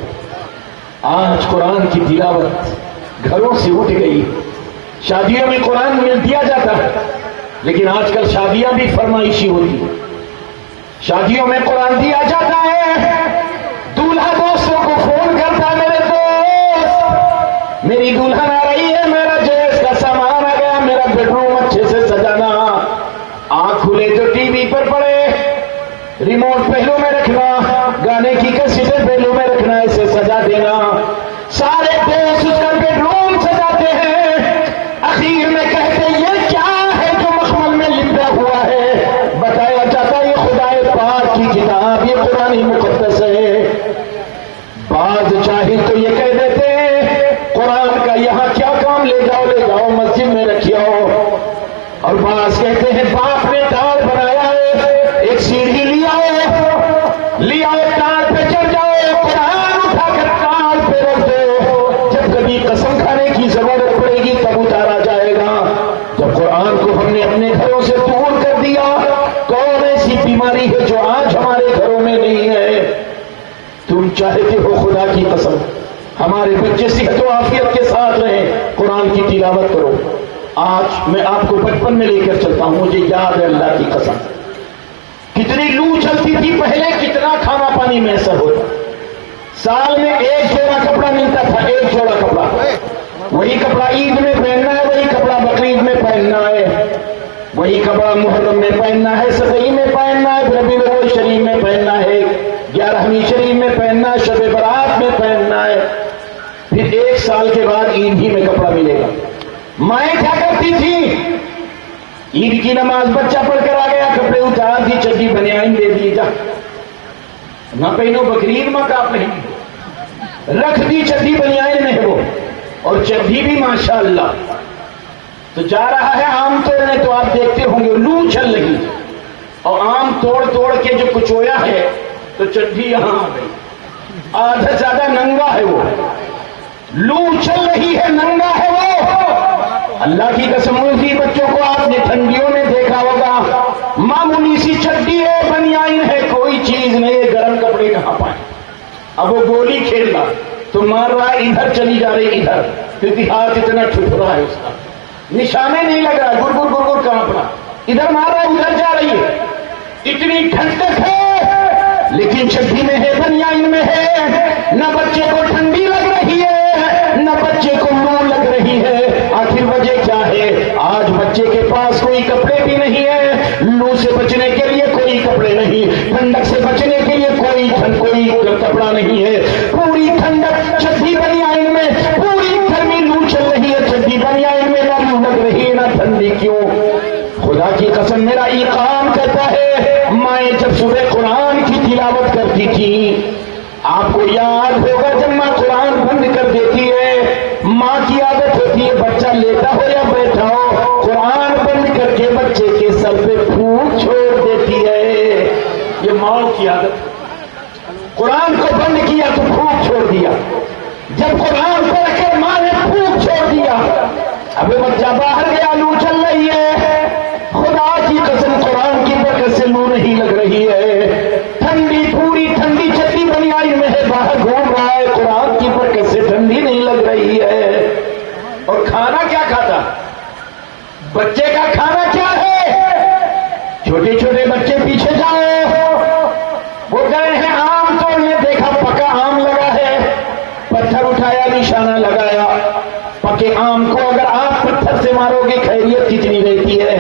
آج قرآن کی تلاوت گھروں سے اٹھ گئی، شادیوں میں قرآن مل دیا جاتا ہے، لیکن آج کل شادیاں بھی فرمائشی ہوتی ہیں، شادیوں میں قرآن دیا جاتا ہے، دولہا دوستوں کو فون کرتا ہے، میرے دوست میری دلہن آ رہی ہے، میرا جہیز کا سامان آ گیا، میرا بیڈ روم اچھے سے سجانا، آنکھ کھلے تو ٹی وی پر پڑے، ریموٹ پہلو میں رکھنا، گانے کی کیسٹیں پہلو میں رکھنا، اسے سجا دینا۔ سارے دوست اس کا بیڈ روم سجاتے ہیں، اخیر میں کہتے ہیں یہ کیا ہے جو مخمل میں لپٹا ہوا ہے؟ بتایا جاتا ہے یہ خدا پاک کی کتاب، یہ قرآن مقدس ہے۔ بعض جاہل تو یہ کہہ دیتے ہیں قرآن کا یہاں کیا کام، لے جاؤ مسجد میں رکھیاؤ، اور بعض کہتے ہیں باپ نے ٹال بنایا ہے، ایک سیڑھی لیا ٹال پہ چڑھ جاؤ، قرآن اٹھا کر ٹال پہ رکھ دو، جب کبھی قسم کھانے کی ضرورت پڑے گی تب اتارا جائے گا۔ جب قرآن کو ہم نے اپنے گھروں سے دور کر دیا، کون ایسی بیماری ہے جو آج ہمارے گھروں میں نہیں ہے؟ تم چاہتے ہو خدا کی قسم ہمارے بچے صحت و عافیت کے ساتھ رہیں، قرآن کی تلاوت کرو۔ آج میں آپ کو بچپن میں لے کر چلتا ہوں، مجھے یاد ہے اللہ کی قسم کتنی لو چلتی تھی پہلے، کتنا کھانا پانی میسر ہوتا، سال میں ایک جوڑا کپڑا ملتا تھا، ایک جوڑا کپڑا، وہی کپڑا عید میں پہننا ہے، وہی کپڑا بقرعید میں پہننا ہے، وہی کپڑا محرم میں پہننا ہے، سفئی میں پہننا ہے، ربیع الاول شریف میں پہننا ہے، 11ویں شریف میں پہننا ہے، شب برات میں پہننا ہے، پھر ایک سال کے بعد عید ہی میں کپڑا ملے گا۔ مائیں کیا کرتی تھی؟ عید کی نماز بچہ پڑھ کر آ گیا، کپڑے اتار دی، چڈی بنیان دے دی، جا نہ پہنو، بقرعید میں کا پہن رکھ دی، چڈی بنیان میں ہے وہ، اور چڈی بھی ماشاءاللہ۔ تو جا رہا ہے آم توڑنے، تو آپ دیکھتے ہوں گے لو چل رہی، اور آم توڑ کے جو کچویا ہے تو چڈی یہاں آ گئی، آدھا زیادہ ننگا ہے وہ، لو چل رہی ہے، ننگا ہے وہ۔ اللہ کی قسم اسی بچوں کو آپ نے ٹھنڈیوں میں دیکھا ہوگا، معمولی سی چڈی ہے، بنیان ہے، کوئی چیز نہیں ہے، گرم کپڑے کہاں پائیں؟ اب وہ گولی کھیل رہا تو مار رہا ہے، ادھر چلی جا رہی ادھر، کیونکہ ہاتھ اتنا ٹھٹرا ہے اس کا، نشانے نہیں لگ رہا، گڑ کہاں پڑا، ادھر مار رہا ہے ادھر جا رہی ہے، اتنی ٹھنڈک ہے، لیکن چڈی میں ہے، بنیان میں ہے، نہ بچے کو ٹھنڈی لگ رہی بچے کا کھانا کیا ہے؟ چھوٹے چھوٹے بچے پیچھے جاؤ، وہ گئے ہیں آم توڑنے، دیکھا پکا آم لگا ہے، پتھر اٹھایا، نشانہ لگایا۔ پکے آم کو اگر آپ پتھر سے مارو گے خیریت کتنی رہتی ہے؟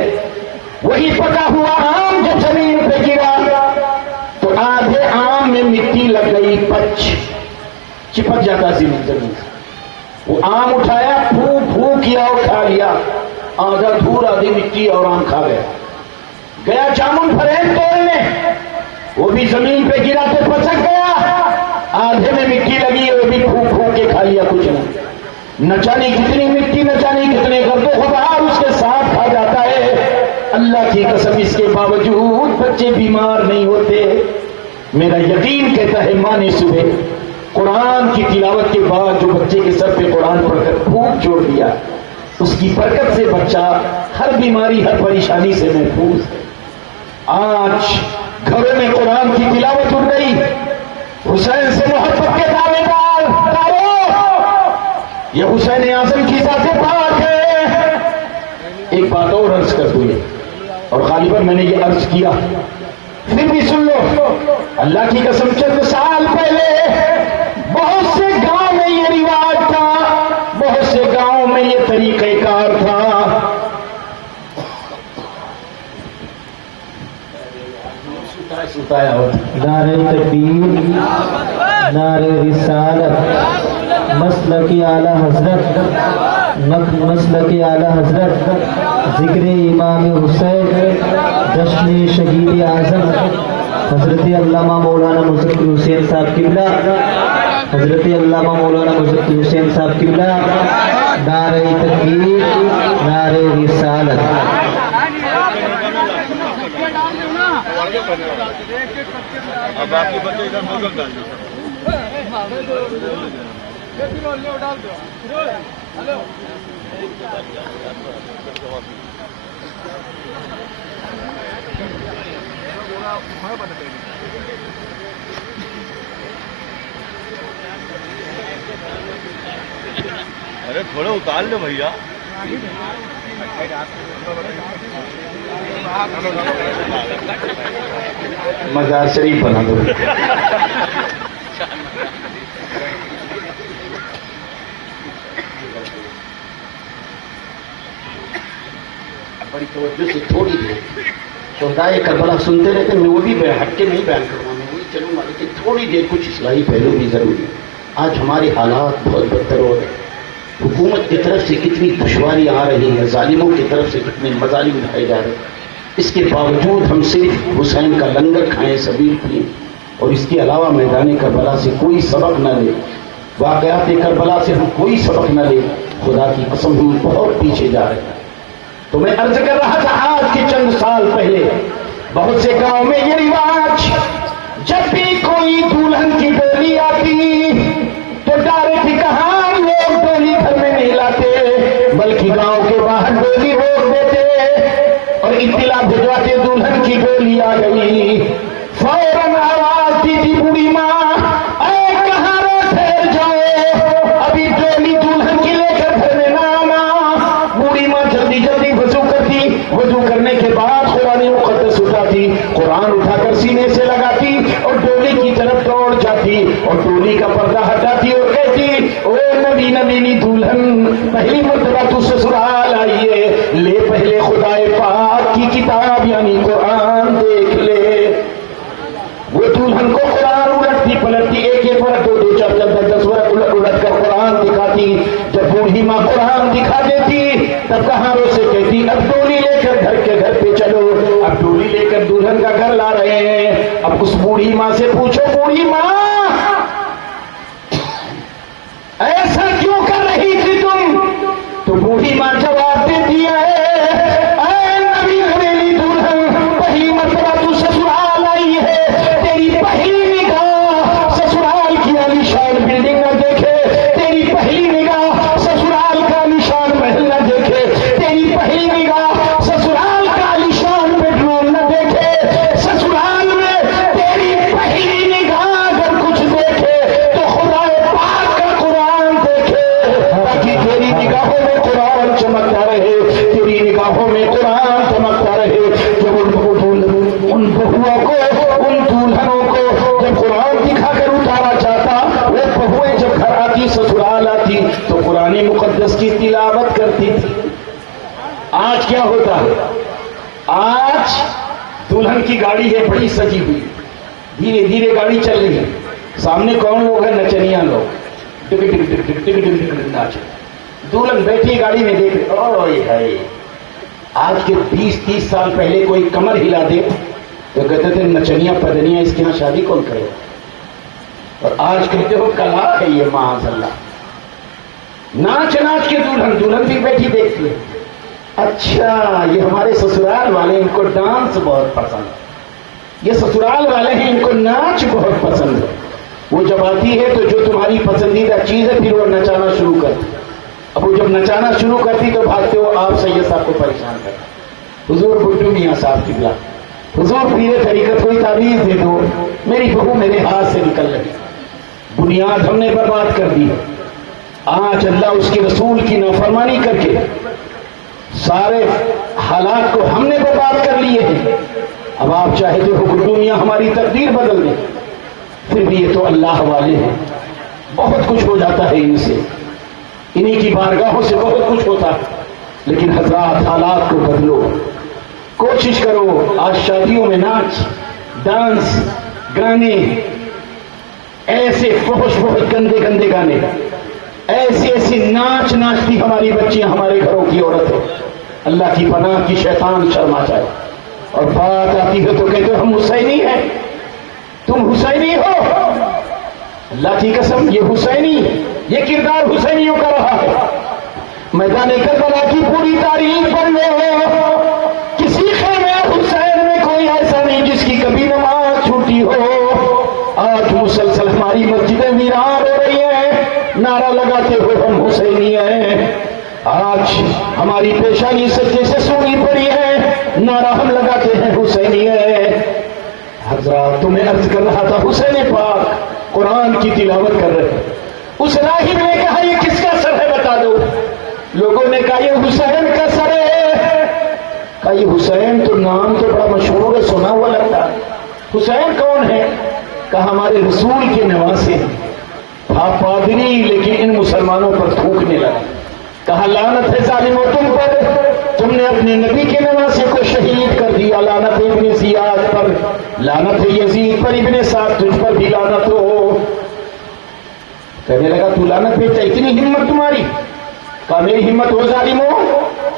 وہی پکا ہوا آم جب زمین پہ گرا تو آدھے آم میں مٹی لگ گئی، چپک جاتا زمین سے۔ وہ آم اٹھایا، پھو پھو کیا اور کھا لیا، آدھا دھول آدھی مٹی اور آم کھا گیا۔ گیا جامن فریب توڑنے، وہ بھی زمین پہ گرا تو پچک گیا، آدھے میں مٹی لگی، وہ بھی پھو پھو کے کھا لیا، کچھ نہیں۔ نہ جانے کتنی مٹی، نہ جانے کتنے گرد و غبار اس کے ساتھ کھا جاتا ہے۔ اللہ کی قسم اس کے باوجود بچے بیمار نہیں ہوتے۔ میرا یقین کہتا ہے ماں نے صبح قرآن کی تلاوت کے بعد جو بچے کے سر پہ قرآن پڑھ کر پھونک چھوڑ دیا، اس کی برکت سے بچہ ہر بیماری، ہر پریشانی سے محفوظ ہے۔ آج گھروں میں قرآن کی تلاوت اٹھ گئی، حسین سے محبت کے دعوے دار، یہ حسین اعظم کی ذات پاک ہے۔ ایک بات اور عرض کر دوں، اور غالباً میں نے یہ عرض کیا، پھر بھی سن لو۔ اللہ کی قسم چند سال پہلے بہت سے گاؤں میں یہ رواج تھا، بہت سے گاؤں میں یہ طریقہ کار تھا۔ نعرہ تکبیر، نعرہ رسالت، مسلک اعلی حضرت، مسلک اعلی حضرت، ذکر امام حسین، جشن شہید اعظم حضرت علامہ مولانا مظفر حسین صاحب قبلہ، حضرت علامہ مولانا مظفر حسین صاحب قبلہ، نعرہ تکبیر، نعرہ رسالت۔ اب آپ کے بچے ادھر موجود ڈال دو۔ ارے تھوڑا اتار لو بھیا۔ مزار شریف بنا دو۔ بڑی توجہ سے تھوڑی دیر شہدائے کربلا سنتے رہتے، میں وہ بھی ہٹ کے نہیں بیان کروں گا، میں وہی چلوں گا، لیکن تھوڑی دیر کچھ اصلاحی پہلو بھی ضروری ہے۔ آج ہمارے حالات بہت بدتر ہو رہے ہیں، حکومت کی طرف سے کتنی دشواری آ رہی ہے، ظالموں کی طرف سے کتنے مظالم اٹھائے جا رہے ہیں، اس کے باوجود ہم صرف حسین کا لنگر کھائیں، سبیل پئیں، اور اس کے علاوہ میدان کربلا سے کوئی سبق نہ لے، واقعات کربلا سے ہم کوئی سبق نہ لے، خدا کی قسم ہم بہت پیچھے جا رہے ہیں۔ تو میں عرض کر رہا تھا، آج کے چند سال پہلے بہت سے گاؤں میں یہ رواج، جب بھی کوئی دلہن کی ڈولی آتی تو ڈائریکٹ کہاں لوگ ڈولی گھر میں نہیں لاتے، بلکہ گاؤں کے باہر ڈولی روک دیتے اور اطلاع بھجواتے دلہن کی ڈولی آ گئی۔ فوراً آواز دی تھی بوڑھی ماں، اے کہاں رو، ٹھہر جاؤ، ابھی ڈولی دلہن کی لے کر گھر میں نہ آنا۔ بوڑھی ماں جلدی جلدی وضو کرتی، وضو کرنے کے بعد قرآن مقدس اٹھاتی، قرآن اٹھا کر سینے سے لگاتی اور ڈولی کی طرف دوڑ جاتی اور ڈولی کا پردہ ہٹاتی اور کہتی، او نبی نبینی دلہن، پہلی مرتبہ تو سسرال آئی ہے، لے پہلے خدائے پاک کی کتاب یعنی قرآن دیکھ لے۔ وہ دلہن کو قرآن الٹتی پلٹتی، ایک ایک ورق، دو دو چار چار دس دس ورق الٹ الٹ کر قرآن دکھاتی۔ جب بوڑھی ماں قرآن دکھا دیتی تب کہاں سے کہتی، اب ڈولی لے کر گھر کے گھر پہ چلو۔ اب ڈولی لے کر دلہن کا گھر لا رہے ہیں۔ اب اس بوڑھی ماں سے پوچھو، بوڑھی ماں ایسا کیوں کر رہی تھی تم؟ تو بوڑھی ماں جواب دیتی ہے، اے نبی نبیلی دلہن، پہلی مرتبہ تو سسرال آئی ہے، تیری پہلی نگاہ سسرال کی عالیشان بلڈنگ نہ دیکھے، تیری پہلی نگاہ سسرال کا عالیشان محل نہ دیکھے، تیری پہلی نگاہ سسرال کا عالیشان بیڈ روم نہ دیکھے، سسرال میں تیری پہلی نگاہ اگر کچھ قرآن مقدس کی تلاوت کرتی تھی. آج کیا ہوتا ہے؟ آج دلہن کی گاڑی ہے بڑی سجی ہوئی، دھیرے دھیرے گاڑی چل رہی ہے، سامنے کون لوگ ہیں؟ نچنیاں لوگ ٹک ٹک ٹک ٹک ٹک ٹک ٹک ناچ. دلہن بیٹھی گاڑی میں دیکھ اوئے ہائے. آج کے 20-30 سال پہلے کوئی کمر ہلا دے تو کہتے تھے نچنیاں پدنیاں اس کے یہاں شادی کون کرے. اور آج کہتے ہو کلا ہے یہ معاذ اللہ. ناچ ناچ کے دلہن بھی بیٹھی دیکھتی ہے. اچھا یہ ہمارے سسرال والے، ان کو ڈانس بہت پسند ہے، یہ سسرال والے ہیں ان کو ناچ بہت پسند ہے. وہ جب آتی ہے تو جو تمہاری پسندیدہ چیز ہے پھر وہ نچانا شروع کرتی. اب وہ جب نچانا شروع کرتی تو بھاگتے ہو آپ سید صاحب کو پریشان کرتے. حضور بھٹو میاں صاحب قبلہ، حضور پیر طریقت کوئی تعویذ دے دو، میری بہو میرے ہاتھ سے نکل رہی. بنیاد ہم نے برباد کر دی. آج اللہ اس کے رسول کی نافرمانی کر کے سارے حالات کو ہم نے برباد کر لیے ہیں. اب آپ چاہتے ہو گڈو میاں ہماری تقدیر بدل دیں، پھر بھی یہ تو اللہ والے ہیں، بہت کچھ ہو جاتا ہے ان سے، انہی کی بارگاہوں سے بہت کچھ ہوتا ہے. لیکن حضرات حالات کو بدلو، کوشش کرو. آج شادیوں میں ناچ ڈانس گانے، ایسے فحش بہت گندے گندے گانے، ایسے ایسے ناچ ناچتی ہماری بچیاں، ہمارے گھروں کی عورتیں. اللہ کی پناہ کی شیطان شرما جائے. اور بات آتی ہے تو کہتے ہم حسینی ہیں، تم حسینی ہو. اللہ کی قسم یہ حسینی، یہ کردار حسینیوں کا رہا ہے. میدان کربلا کی پوری تاریخ پڑھ لو، کسی خیمے حسین میں کوئی ایسا نہیں جس کی کبھی نماز چھوٹی ہو. آج مسلسل ہماری مسجدیں ویران ہو رہی ہیں، نعرہ لگاتے ہوئے ہم حسینی ہیں. آج ہماری پیشانی سجدے سے سونی پڑی ہے، نعرہ ہم لگاتے ہیں حسینی ہے. حضرات تمہیں عرض کر رہا تھا، حسین پاک قرآن کی تلاوت کر رہے. اس راہب نے کہا یہ کس کا سر ہے بتا دو. لوگوں نے کہا یہ حسین کا سر ہے. کہا یہ حسین تو نام تو بڑا مشہور ہے، سنا ہوا لگتا ہے. حسین کون ہے؟ کہا ہمارے رسول کے نواسے ہیں. آپ پادری لیکن ان مسلمانوں پر تھوکنے لگا. کہا لعنت ہے ظالموں تم پر، تم نے اپنے نبی کے نواسے کو شہید کر دیا. لعنت ہے ابن زیاد پر، لعنت ہے یزید پر، ابن سعد تجھ پر بھی لعنت ہو. کہنے لگا تو لعنت بیچا، اتنی ہمت تمہاری؟ کہا میری ہمت ہو ظالموں،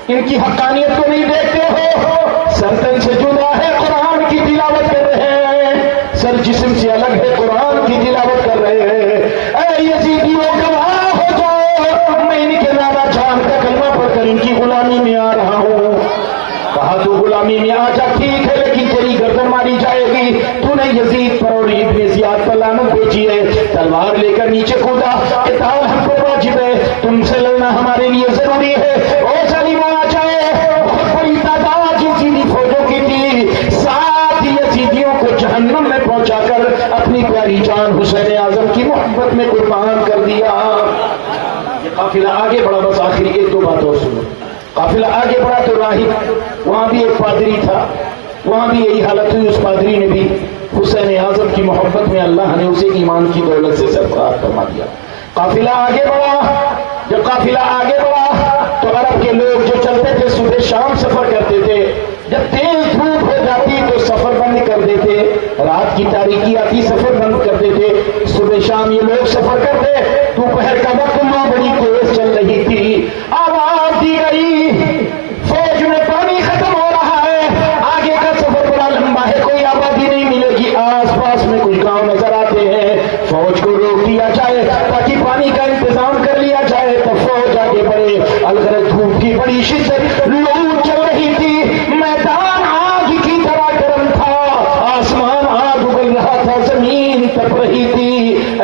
ان کی حقانیت کو نہیں دیکھتے ہو. سر تن سے جدا ہے، قرآن کی تلاوت کر رہے ہیں، سر جسم سے الگ ہے، قرآن کی تلاوت کر رہے ہیں. اے یزیدیوں گواہ ہو جاؤ، میں ان کے نعرہ جان کا کلمہ پڑھ کر ان کی غلامی میں آ رہا ہوں. کہا تو غلامی میں آ جا، ٹھیک ہے لیکن تیری گردن ماری جائے گی. تو نے یزید پر اور ابن زیاد پر لعنت بیچی ہے. تلوار لے کر نیچے کودا، قتال ہم پر واجب ہے، تم سے لڑنا ہمارے لیے ضروری ہے. او ظالموں آ جائے. بہت بڑی تعداد یزیدی فوجوں کی تھی، 7 یزیدیوں کو جہنم میں پہنچا کر اپنی پیاری جان حسین اعظم کی محبت میں قربان کر دیا. یہ قافلہ آگے بڑھا، بس آخری 1-2 بات اور سنو. قافلہ آگے بڑھا تو راہب، وہاں بھی ایک پادری تھا، وہاں بھی یہی حالت ہوئی. اس پادری نے بھی حسین اعظم کی محبت میں اللہ نے اسے ایمان کی دولت سے سرفراز فرما دیا. قافلہ آگے بڑھا. جب قافلہ آگے بڑھا تو عرب کے لوگ جو چلتے تھے صبح شام سفر کرتے تھے. جب تیز دھوپ ہو جاتی تو سفر بند کر دیتے، رات کی تاریکی آتی سفر بند کر دیتے. صبح شام یہ لوگ سفر کرتے. دوپہر کا وقت ماں بڑی تیز چل رہی تھی، آواز دی گئی فوج میں پانی ختم ہو رہا ہے، آگے کا سفر بڑا لمبا ہے، کوئی آبادی نہیں ملے گی. آس پاس میں کچھ گاؤں نظر آتے ہیں، فوج کو روک دیا جائے تاکہ پانی کا انتظام کر لیا جائے. تو فوج آگے بڑھے. الغرض دھوپ کی بڑی شدت، لو چل رہی تھی، میدان آگ کی طرح گرم تھا، آسمان آگ اگل رہا تھا، زمین تپ رہی تھی.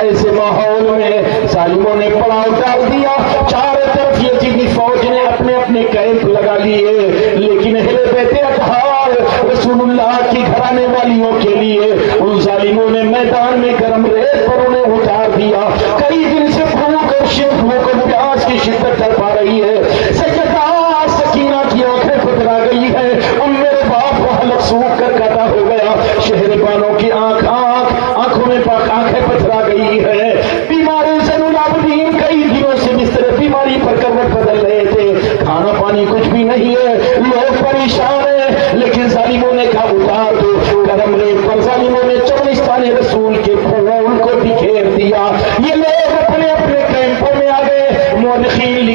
ایسے ماحول میں ظالموں نے پڑاؤ ڈال دیا. چاروں طرف یزیدی فوج نے اپنے اپنے کیمپ لگا لیے، لیکن اہل بیت اطہار رسول اللہ کی گھرانے والیوں کے لیے ان ظالموں نے میدان میں گرم ریت پر انہیں اتار دیا. کئی دن سے بھوک اور پیاس کی شدت کر پا رہی ہے. سیدہ سکینہ کی آنکھیں پترا گئی ہے، ان میرے باپ کو حلق سوکھ کر کاٹا ہو گیا. شہر بانوں کی آنکھوں میں آنکھیں پترا گئی ہے. بیمار زین العابدین کئی دنوں سے بستر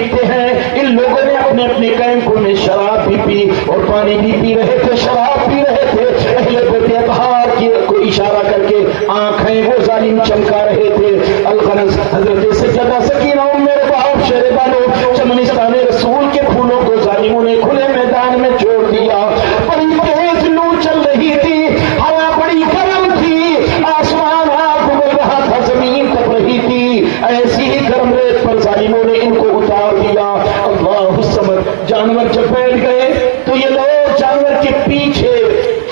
پیتے ہیں. ان لوگوں نے اپنے اپنے کیمپوں میں شراب بھی پی اور پانی بھی پی رہے تھے, شراب پی رہے تھے. اہل بیت اطہار کو اشارہ کر کے آنکھیں وہ ظالم چمکا رہے تھے. الغرض حضرت سیدہ سکینہ ام رباب شیر بانو چمنستان رسول کے پھولوں کو ظالموں نے کھلے میدان میں چھوڑ دیا. بڑی تیز لو چل رہی تھی, ہوا بڑی گرم تھی, آسمان آگ ابل رہا تھا, زمین تپ رہی تھی. ایسی ہی گرم ریت پر ظالموں نے ان کو اتار دیا. اللہ الصمد. جانور جب بیٹھ گئے تو یہ لوگ جانور کے پیچھے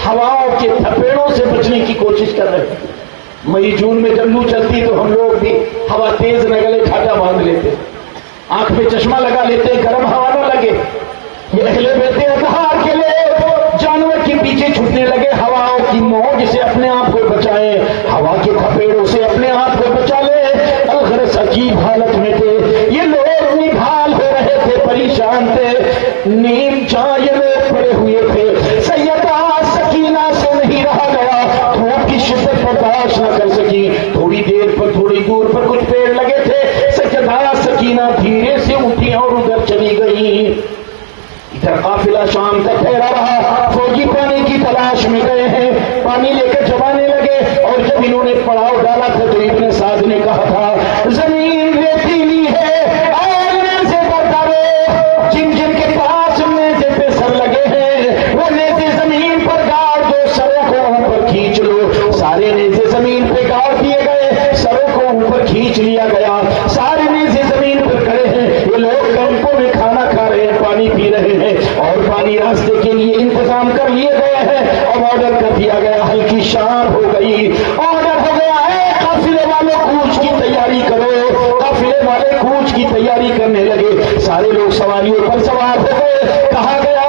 ہواؤں کے تھپیڑوں سے بچنے کی کوشش کر رہے تھے. مئی جون میں جب لو چلتی تو ہم لوگ بھی ہوا تیز نہ گلے ٹھاٹا باندھ لیتے, آنکھ پہ چشمہ لگا لیتے, گرم ہوا نہ لگے. یہ اہل بیت اطہار کے لوگ جانور کے پیچھے چھٹنے لگے, ہواؤں کی موج سے اپنے آپ کو بچائیں, ہوا کے تھپیڑوں سے اپنے آپ کو بچا لے. الغرض عجیب حالت میں تھے یہ لوگ, نبھال ہو رہے تھے, پریشان تھے, نیم جہاں یہ لوگ پڑے ہوئے تھے. سیدہ سکینہ سے نہیں رہا گیا, دھوپ کی شدت برداشت نہ کر سکی. تھوڑی دیر پر تھوڑی دور پر کچھ پیڑ لگے تھے. سیدہ سکینہ دھیرے سے اٹھی اور ادھر چلی گئی. ادھر قافلہ شام تک ٹھہرا رہا. فوجی پانی کی تلاش میں گئے ہیں, پانی لے کر چبانے لگے. اور جب انہوں نے پڑاؤ ڈالا تھا تو ابن سعد نے کہا تھا زمین ریتیلی ہے, اور نیزے بردارو, جن جن کے پاس نیزے پہ سر لگے ہیں وہ نیزے زمین پر گاڑ دو, سروں کو اوپر کھینچ لو. سارے نیزے زمین پہ گاڑ دیے گئے, سروں کو اوپر کھینچ لیا گیا. سارے نیزے زمین پر کھڑے ہیں. یہ لوگ کیمپوں میں کھانا کھا رہے ہیں, پانی پی رہے ہیں, اور پانی راستے کے لیے انتظام کر لیے گئے ہیں. اور آرڈر کر دیا گیا, ہلکی شام ہو گئی, آرڈر ہو گیا ہے قافلے والوں کوچ کی تیاری کرو. قافلے والے کوچ کی تیاری کرنے لگے. سارے لوگ سواریوں پر سوار ہو گئے. کہا گیا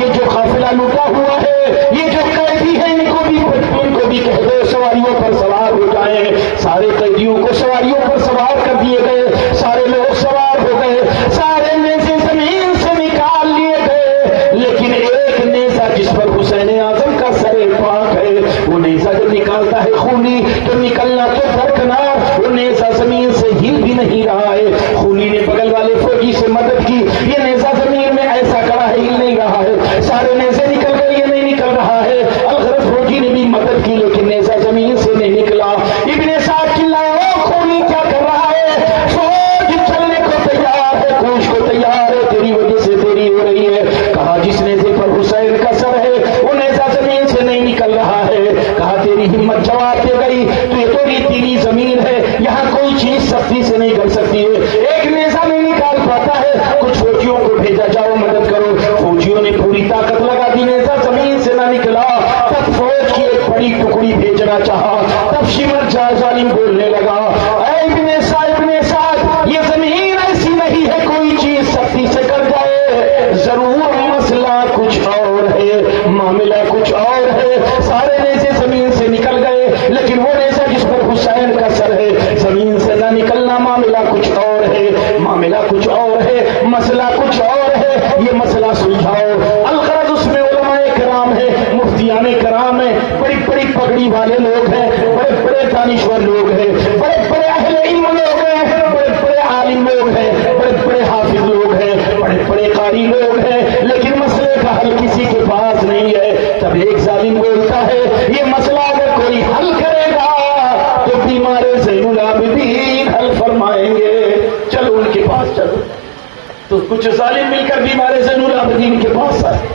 یہ جو قافلہ لوٹا ہوا ہے, یہ جو قیدی ہیں, ان کو بھی کہہ دو سواریوں پر سوار ہو جائیں. سارے قیدیوں کو سواریوں پر سوار کر دیے گئے. سارے لوگ سوار ہو گئے. سارے نیزے زمین سے نکال لیے گئے, لیکن ایک نیزہ جس پر حسین اعظم کا سر پاک ہے, وہ نیزہ جب نکالتا ہے خونی تو نکلنا تو درکنار, وہ نیزہ زمین سے ہل بھی نہیں رہا ہے. خونی نے بغل والے فوجی سے مدد کی, یہ نیزہ زمین میں ایسا کڑا ہے, ہل نہیں رہا ہے. سارے نیزے نکل گئے, یہ نہیں نکل رہا ہے. الغرض فوجی نے بھی مدد کی, لیکن نیزہ زمین سے نہیں نکلا. ابن سعد چلائے, او خونی کیا کر رہا ہے؟ فوج چلنے کو تیار ہے, کوچ کو تیار ہے, تیری وجہ سے دیری ہو رہی ہے. کہا جس نیزے پر حسین کا سر ہے وہ نیزہ زمین سے نہیں نکل رہا ہے. کہا تیری ہمت جواب دے گئی, تو یہ تو ریتیلی زمین ہے, یہاں کوئی چیز سختی سے نہیں کر سکتی ہے. ایک نیزہ نہیں نکال پاتا ہے, کچھ فوجیوں کو بھیجا جاؤ مدد کرو. فوجیوں نے پوری طاقت لگا دی, نیزہ زمین سے نہ نکلا. تب فوج کی ایک بڑی ٹکڑی بھیجنا چاہا. تب شمر ظالم بولنے لگا, اے ابن سعد, یہ زمین ایسی نہیں ہے کوئی چیز سختی سے کر جائے. ضرور مسئلہ کچھ اور ہے, معاملہ کچھ اور ہے. سارے نیزے زمین سے نکل گئے, لیکن وہ نیزہ جس پر حسین کا سر ہے زمین سے نہ نکلنا, معاملہ کچھ اور ہے. معاملہ کچھ اور ہے, مسئلہ کچھ اور ہے. یہ مسئلہ سلجھاؤ. الغرض اس میں علماء کرام ہیں, مفتیان کرام ہیں, بڑی بڑی پگڑی والے لوگ ہیں, بڑے بڑے دانشور لوگ ہیں, بڑے بڑے اہل علم لوگ ہیں, بڑے بڑے عالم لوگ ہیں, بڑے بڑے حافظ لوگ ہیں, بڑے بڑے قاری لوگ ہیں, لیکن مسئلے کا حل کسی کے پاس نہیں ہے. تب ایک ظالم بولتا ہے یہ مسئلہ اگر کوئی حل کرے گا تو بیمار زین العابدین حل فرمائیں گے. چلو ان کے پاس چلو. تو کچھ ظالم مل کر بیمار زین العابدین کے پاس آئے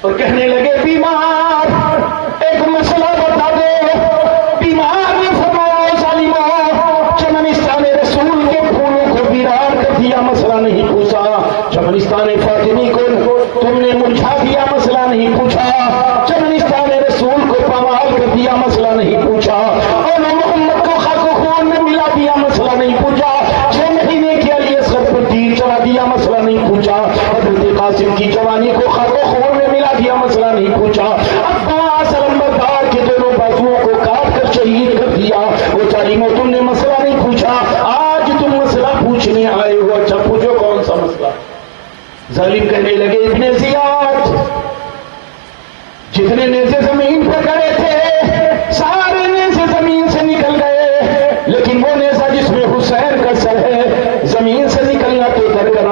اور کہنے لگے بیمار ایک مسئلہ بتا دو. بیمار نے فرمایا ظالموں, چمنستان رسول کے پھولوں کو ویران کر دیا, مسئلہ نہیں پوچھا. چمنستان فاطمی کو تم نے مرجھا دیا, مسئلہ نہیں پوچھا. چمنستان رسول کو پامال کر دیا, مسئلہ نہیں پوچھا. اور محمد کو خاک و خون میں ملا دیا, مسئلہ نہیں پوچھا. 6 مہینے کے لیے سر پر تیر چلا دیا, مسئلہ نہیں پوچھا. حضرت قاسم کی جوانی کو خاک و خون میں ملا دیا, مسئلہ نہیں پوچھا. عباس علمبردار کے دونوں بازوؤں کو کاٹ کر شہید کر دیا. وہ ظالموں تم نے مسئلہ نہیں پوچھا, آج تم مسئلہ پوچھنے آئے ہو. اچھا پوچھو کون سا مسئلہ. ظالم کہنے لگے ابن زیاد, جتنے نیزے زمین پر گئے تھے سارے نیزے زمین سے نکل گئے, لیکن وہ نیزہ جس میں حسین کا سر ہے زمین سے نکلنا تو درکنار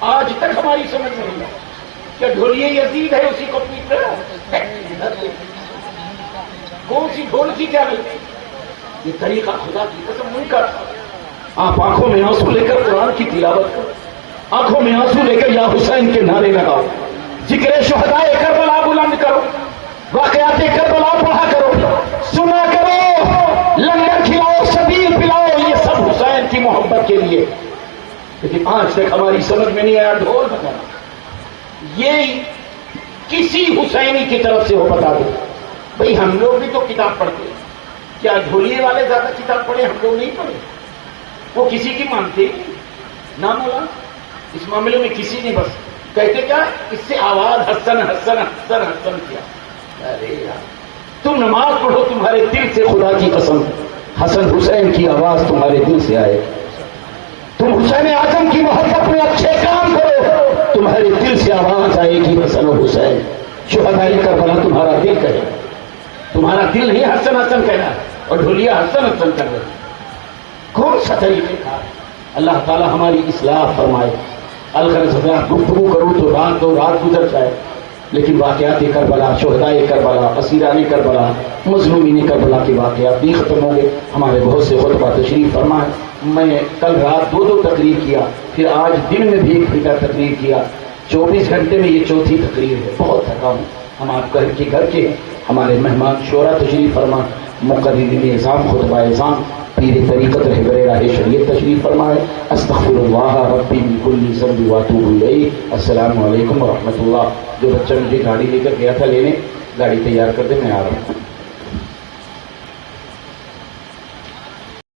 آج تک ہماری سمجھ میں نہیں آئی کیا ڈھولیے یزید ہے اسی کو پیٹ رہا ہے؟ کون سی ڈھول کی کیا غلطی؟ یہ طریقہ خدا کی قسم نہیں کرتا. آپ آنکھوں میں آنسو لے کر قرآن کی تلاوت کرو، آنکھوں میں آنسو لے کر یا حسین کے نعرے لگاؤ، ذکر شہدائے کربلا بلند کرو، واقعات کربلا پڑھا کرو، سنا کرو، لنگر کھلاؤ، شبیل پلاؤ، یہ سب حسین کی محبت کے لیے. لیکن آج تک ہماری سمجھ میں نہیں آیا ڈھول بجانا. یہ کسی حسینی کی طرف سے ہو بتا دو. بھئی ہم لوگ بھی تو کتاب پڑھتے ہیں، کیا ڈھولیے والے زیادہ کتاب پڑھے؟ ہم لوگ نہیں پڑھے. وہ کسی کی مانتے نہ مولا اس معاملے میں کسی نے بس کہتے کیا اس سے آواز حسن حسن حسن حسن کیا. ارے یار تم نماز پڑھو، تمہارے دل سے خدا کی قسم حسن حسین کی آواز تمہارے دل سے آئے. تم حسین اعظم کی محبت میں اچھے کام کرو، تمہارے دل سے آواز آئے گی حسن و حسین. شہدائے کربلا تمہارا دل کہے، تمہارا دل نہیں حسن حسن کہنا اور ڈھولیا حسن حسن کر رہے. کون سا طریقہ تھا؟ اللہ تعالی ہماری اصلاح فرمائے. الغرض گفتگو کروں تو رات گزر جائے، لیکن واقعات کربلا، شہدائے کربلا، اسیران کربلا، مظلومین کربلا کے واقعات نہیں ختم ہوں گے. ہمارے بہت سے خطبہ تشریف فرمائے. میں کل رات 2 تقریر کیا، پھر آج دن میں بھی 1 گھنٹہ تقریر کیا. 24 گھنٹے میں یہ 4تھی تقریر ہے. بہت تھکا ہوں. ہم آپ گھر کے ہمارے مہمان شعرا تشریف فرما، مقررین نظام خطبہ اعظام پیر طریقت رہبر راہ شریعت تشریف فرمائے. استغفر اللہ ربی من کل ذنب واتوب الیہ. السلام علیکم ورحمۃ اللہ. جو بچہ مجھے گاڑی لے کر گیا تھا لینے، گاڑی تیار کر دے، میں آ رہا ہوں.